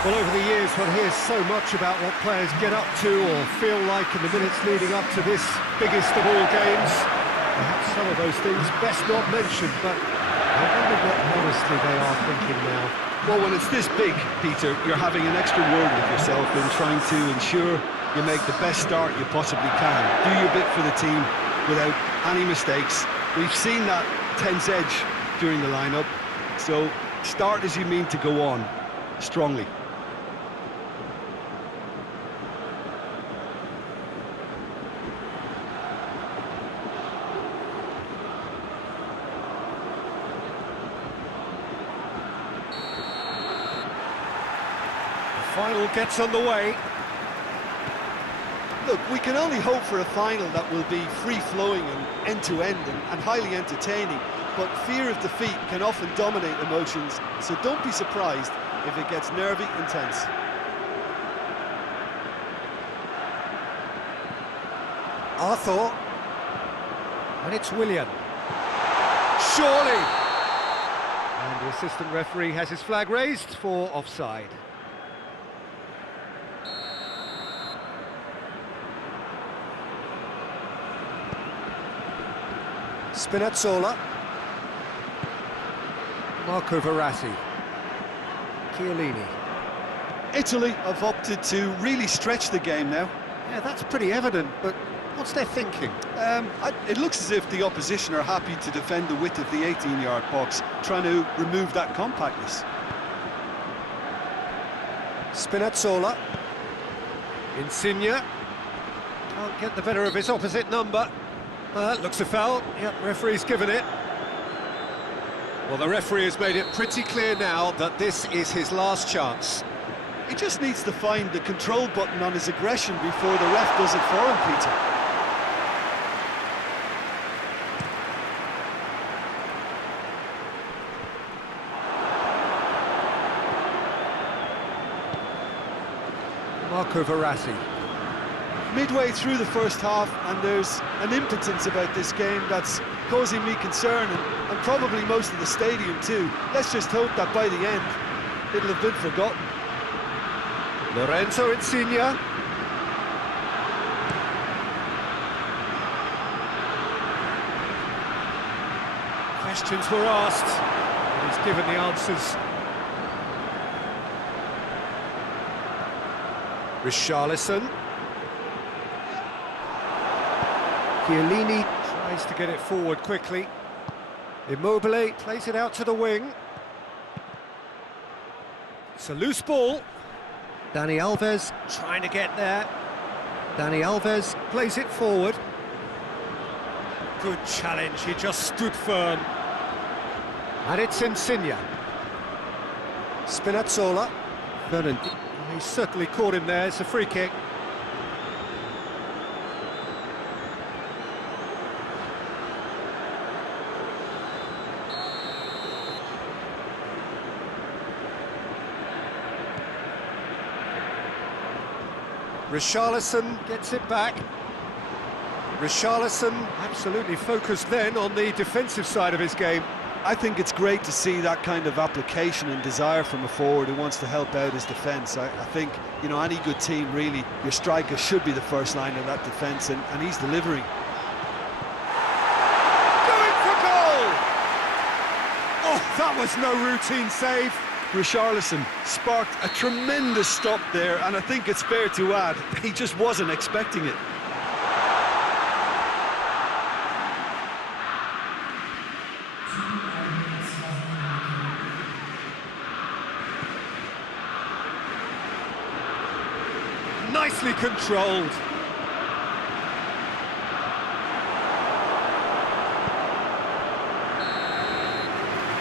Well, over the years, one hears so much about what players get up to or feel like in the minutes leading up to this biggest of all games. Perhaps some of those things best not mentioned, but I wonder what honestly they are thinking now. Well, when it's this big, Peter, you're having an extra word with yourself in trying to ensure you make the best start you possibly can. Do your bit for the team without any mistakes. We've seen that tense edge during the lineup, so start as you mean to go on, strongly. Final gets underway. Look, we can only hope for a final that will be free-flowing and end-to-end and highly entertaining, but fear of defeat can often dominate emotions, so don't be surprised if it gets nervy and tense. Arthur. And it's William. Surely. And the assistant referee has his flag raised for offside. Spinazzola. Marco Verratti. Chiellini. Italy have opted to really stretch the game now. Yeah, that's pretty evident, but what's their thinking? It looks as if the opposition are happy to defend the width of the 18-yard box, trying to remove that compactness. Spinazzola. Insigne. Can't get the better of his opposite number. That looks a foul. Yep, referee's given it. Well, the referee has made it pretty clear now that this is his last chance. He just needs to find the control button on his aggression before the ref does it for him, Peter. Marco Verratti. Midway through the first half, and there's an impotence about this game that's causing me concern, and probably most of the stadium too. Let's just hope that by the end, it'll have been forgotten. Lorenzo Insigne. Questions were asked, and he's given the answers. Richarlison. Chiellini tries to get it forward quickly. Immobile plays it out to the wing. It's a loose ball. Dani Alves trying to get there. Dani Alves plays it forward. Good challenge, he just stood firm. And it's Insigne. Spinazzola. Fernandinho, he certainly caught him there, it's a free kick. Richarlison gets it back. Richarlison absolutely focused then on the defensive side of his game. I think it's great to see that kind of application and desire from a forward who wants to help out his defence. I think, you know, any good team, really, your striker should be the first line of that defence, and he's delivering. Going for goal! Oh, that was no routine save. Richarlison sparked a tremendous stop there, and I think it's fair to add, he just wasn't expecting it. Nicely controlled.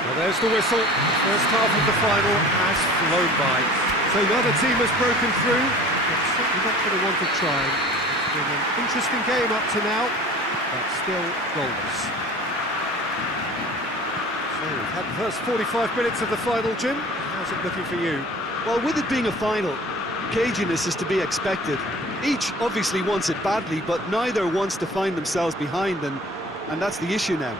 Well, there's the whistle. The first half of the final has flown by. So neither team has broken through, but certainly not for the want of trying. It's been an interesting game up to now, but still goalless. So we've had the first 45 minutes of the final, Jim. How's it looking for you? Well, with it being a final, caginess is to be expected. Each obviously wants it badly, but neither wants to find themselves behind, and that's the issue now.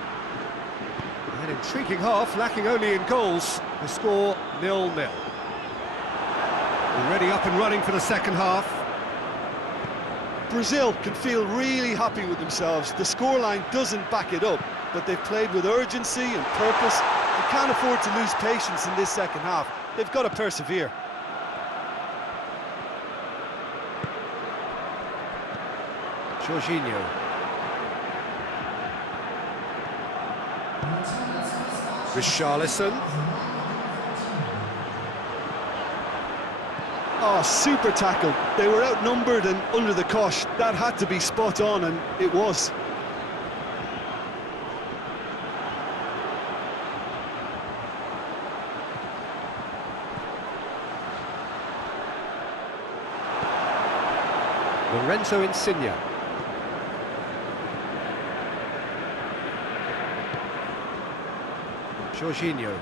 An intriguing half, lacking only in goals. The score 0-0. Already up and running for the second half. Brazil can feel really happy with themselves. The scoreline doesn't back it up, but they've played with urgency and purpose, They can't afford to lose patience in this second half. They've got to persevere. Jorginho. Richarlison. Oh, super tackle. They were outnumbered and under the cosh. That had to be spot on, and it was. Lorenzo Insigne. Jorginho.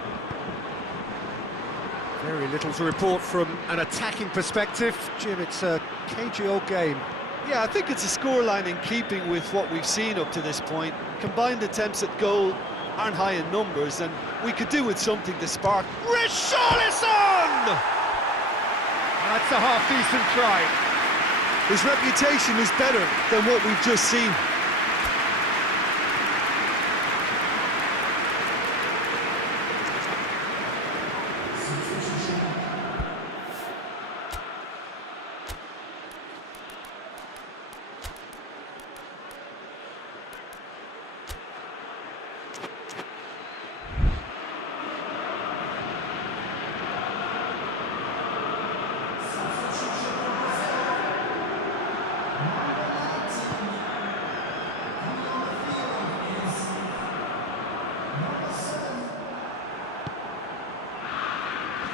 Very little to report from an attacking perspective. Jim, it's a cagey old game. Yeah, I think it's a scoreline in keeping with what we've seen up to this point. Combined attempts at goal aren't high in numbers, and we could do with something to spark. Richarlison! That's a half-decent try. His reputation is better than what we've just seen.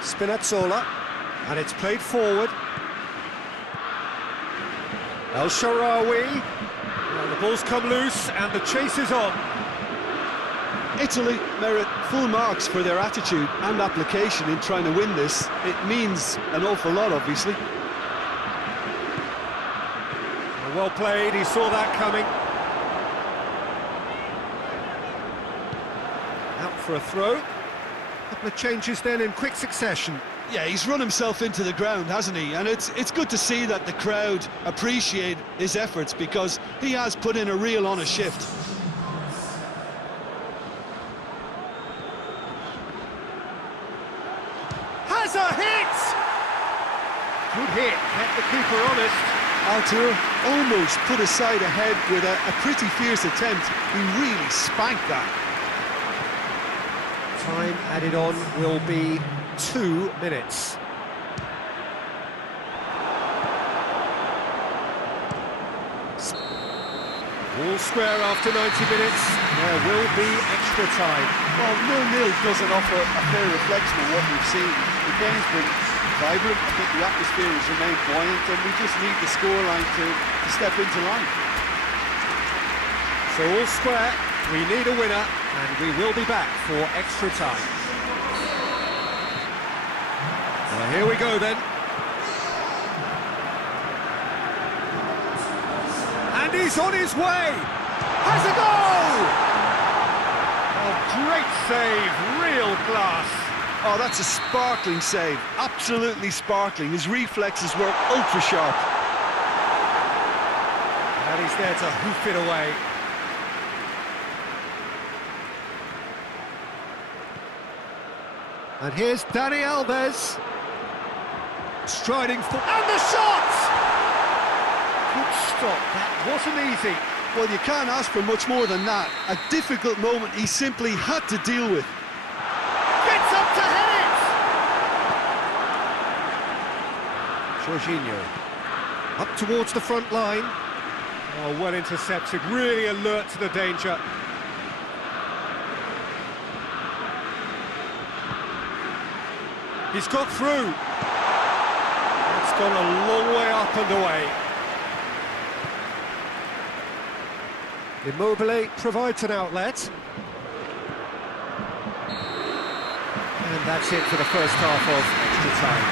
Spinazzola, and it's played forward. El Shaarawy, well, the ball's come loose and the chase is on. Italy merit full marks for their attitude and application in trying to win this. It means an awful lot, obviously. Well played, he saw that coming. Out for a throw. Couple of changes then in quick succession. Yeah, he's run himself into the ground, hasn't he? And it's good to see that the crowd appreciate his efforts, because he has put in a real honest shift. Has a hit! Good hit, kept the keeper honest. Artur almost put his side ahead with a pretty fierce attempt. He really spanked that. Time added on will be 2 minutes. All square after 90 minutes. There will be extra time. Well, 0-0 doesn't offer a fair reflection of what we've seen. The game's been vibrant. I think the atmosphere has remained buoyant, and we just need the scoreline to step into line. So all square, we need a winner, and we will be back for extra time. Well, here we go then. And he's on his way! Has a goal! Oh, great save, real class. Oh, that's a sparkling save. Absolutely sparkling. His reflexes were ultra sharp. And he's there to hoof it away. And here's Dani Alves. Striding for... And the shot! Good stop, that wasn't easy. Well, you can't ask for much more than that. A difficult moment he simply had to deal with. Gets up to head it! Jorginho. Up towards the front line. Oh, well intercepted, really alert to the danger. He's got through. It's gone a long way up and away. Immobile provides an outlet. And that's it for the first half of extra time.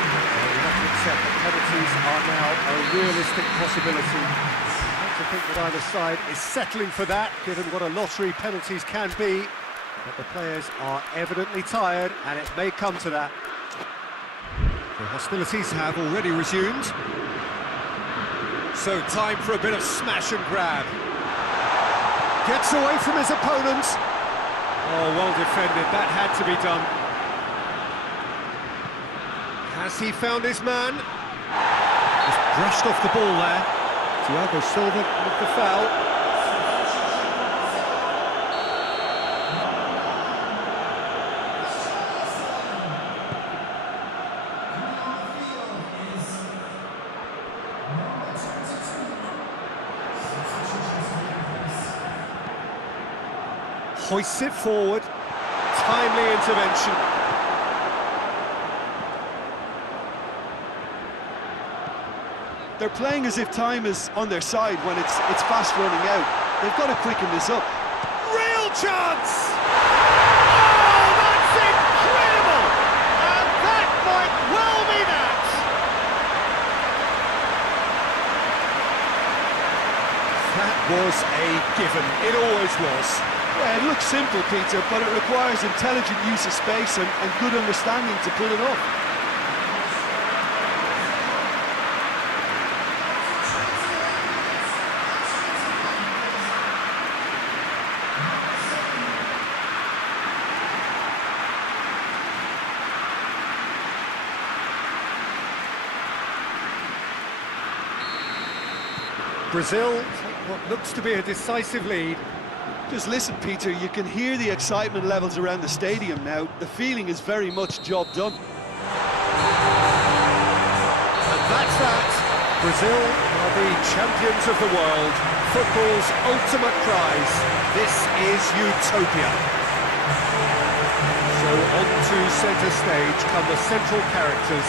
Well, we have to accept that penalties are now a realistic possibility. I like to think that either side is settling for that, given what a lottery penalties can be. But the players are evidently tired, and it may come to that. The hostilities have already resumed. So time for a bit of smash and grab. Gets away from his opponent. Oh, well defended, that had to be done. Has he found his man? Just brushed off the ball there. Thiago Silva with the foul. Hoists it forward. Timely intervention. They're playing as if time is on their side when it's fast running out. They've got to quicken this up. Real chance! Oh, that's incredible! And that might well be that! That was a given. It always was. Yeah, it looks simple, Peter, but it requires intelligent use of space and good understanding to pull it off. Brazil take what looks to be a decisive lead. Just listen, Peter, you can hear the excitement levels around the stadium now. The feeling is very much job done. And that's that. Brazil are the champions of the world. Football's ultimate prize. This is utopia. So onto centre stage come the central characters,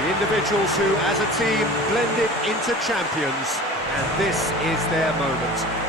the individuals who, as a team, blended into champions. And this is their moment.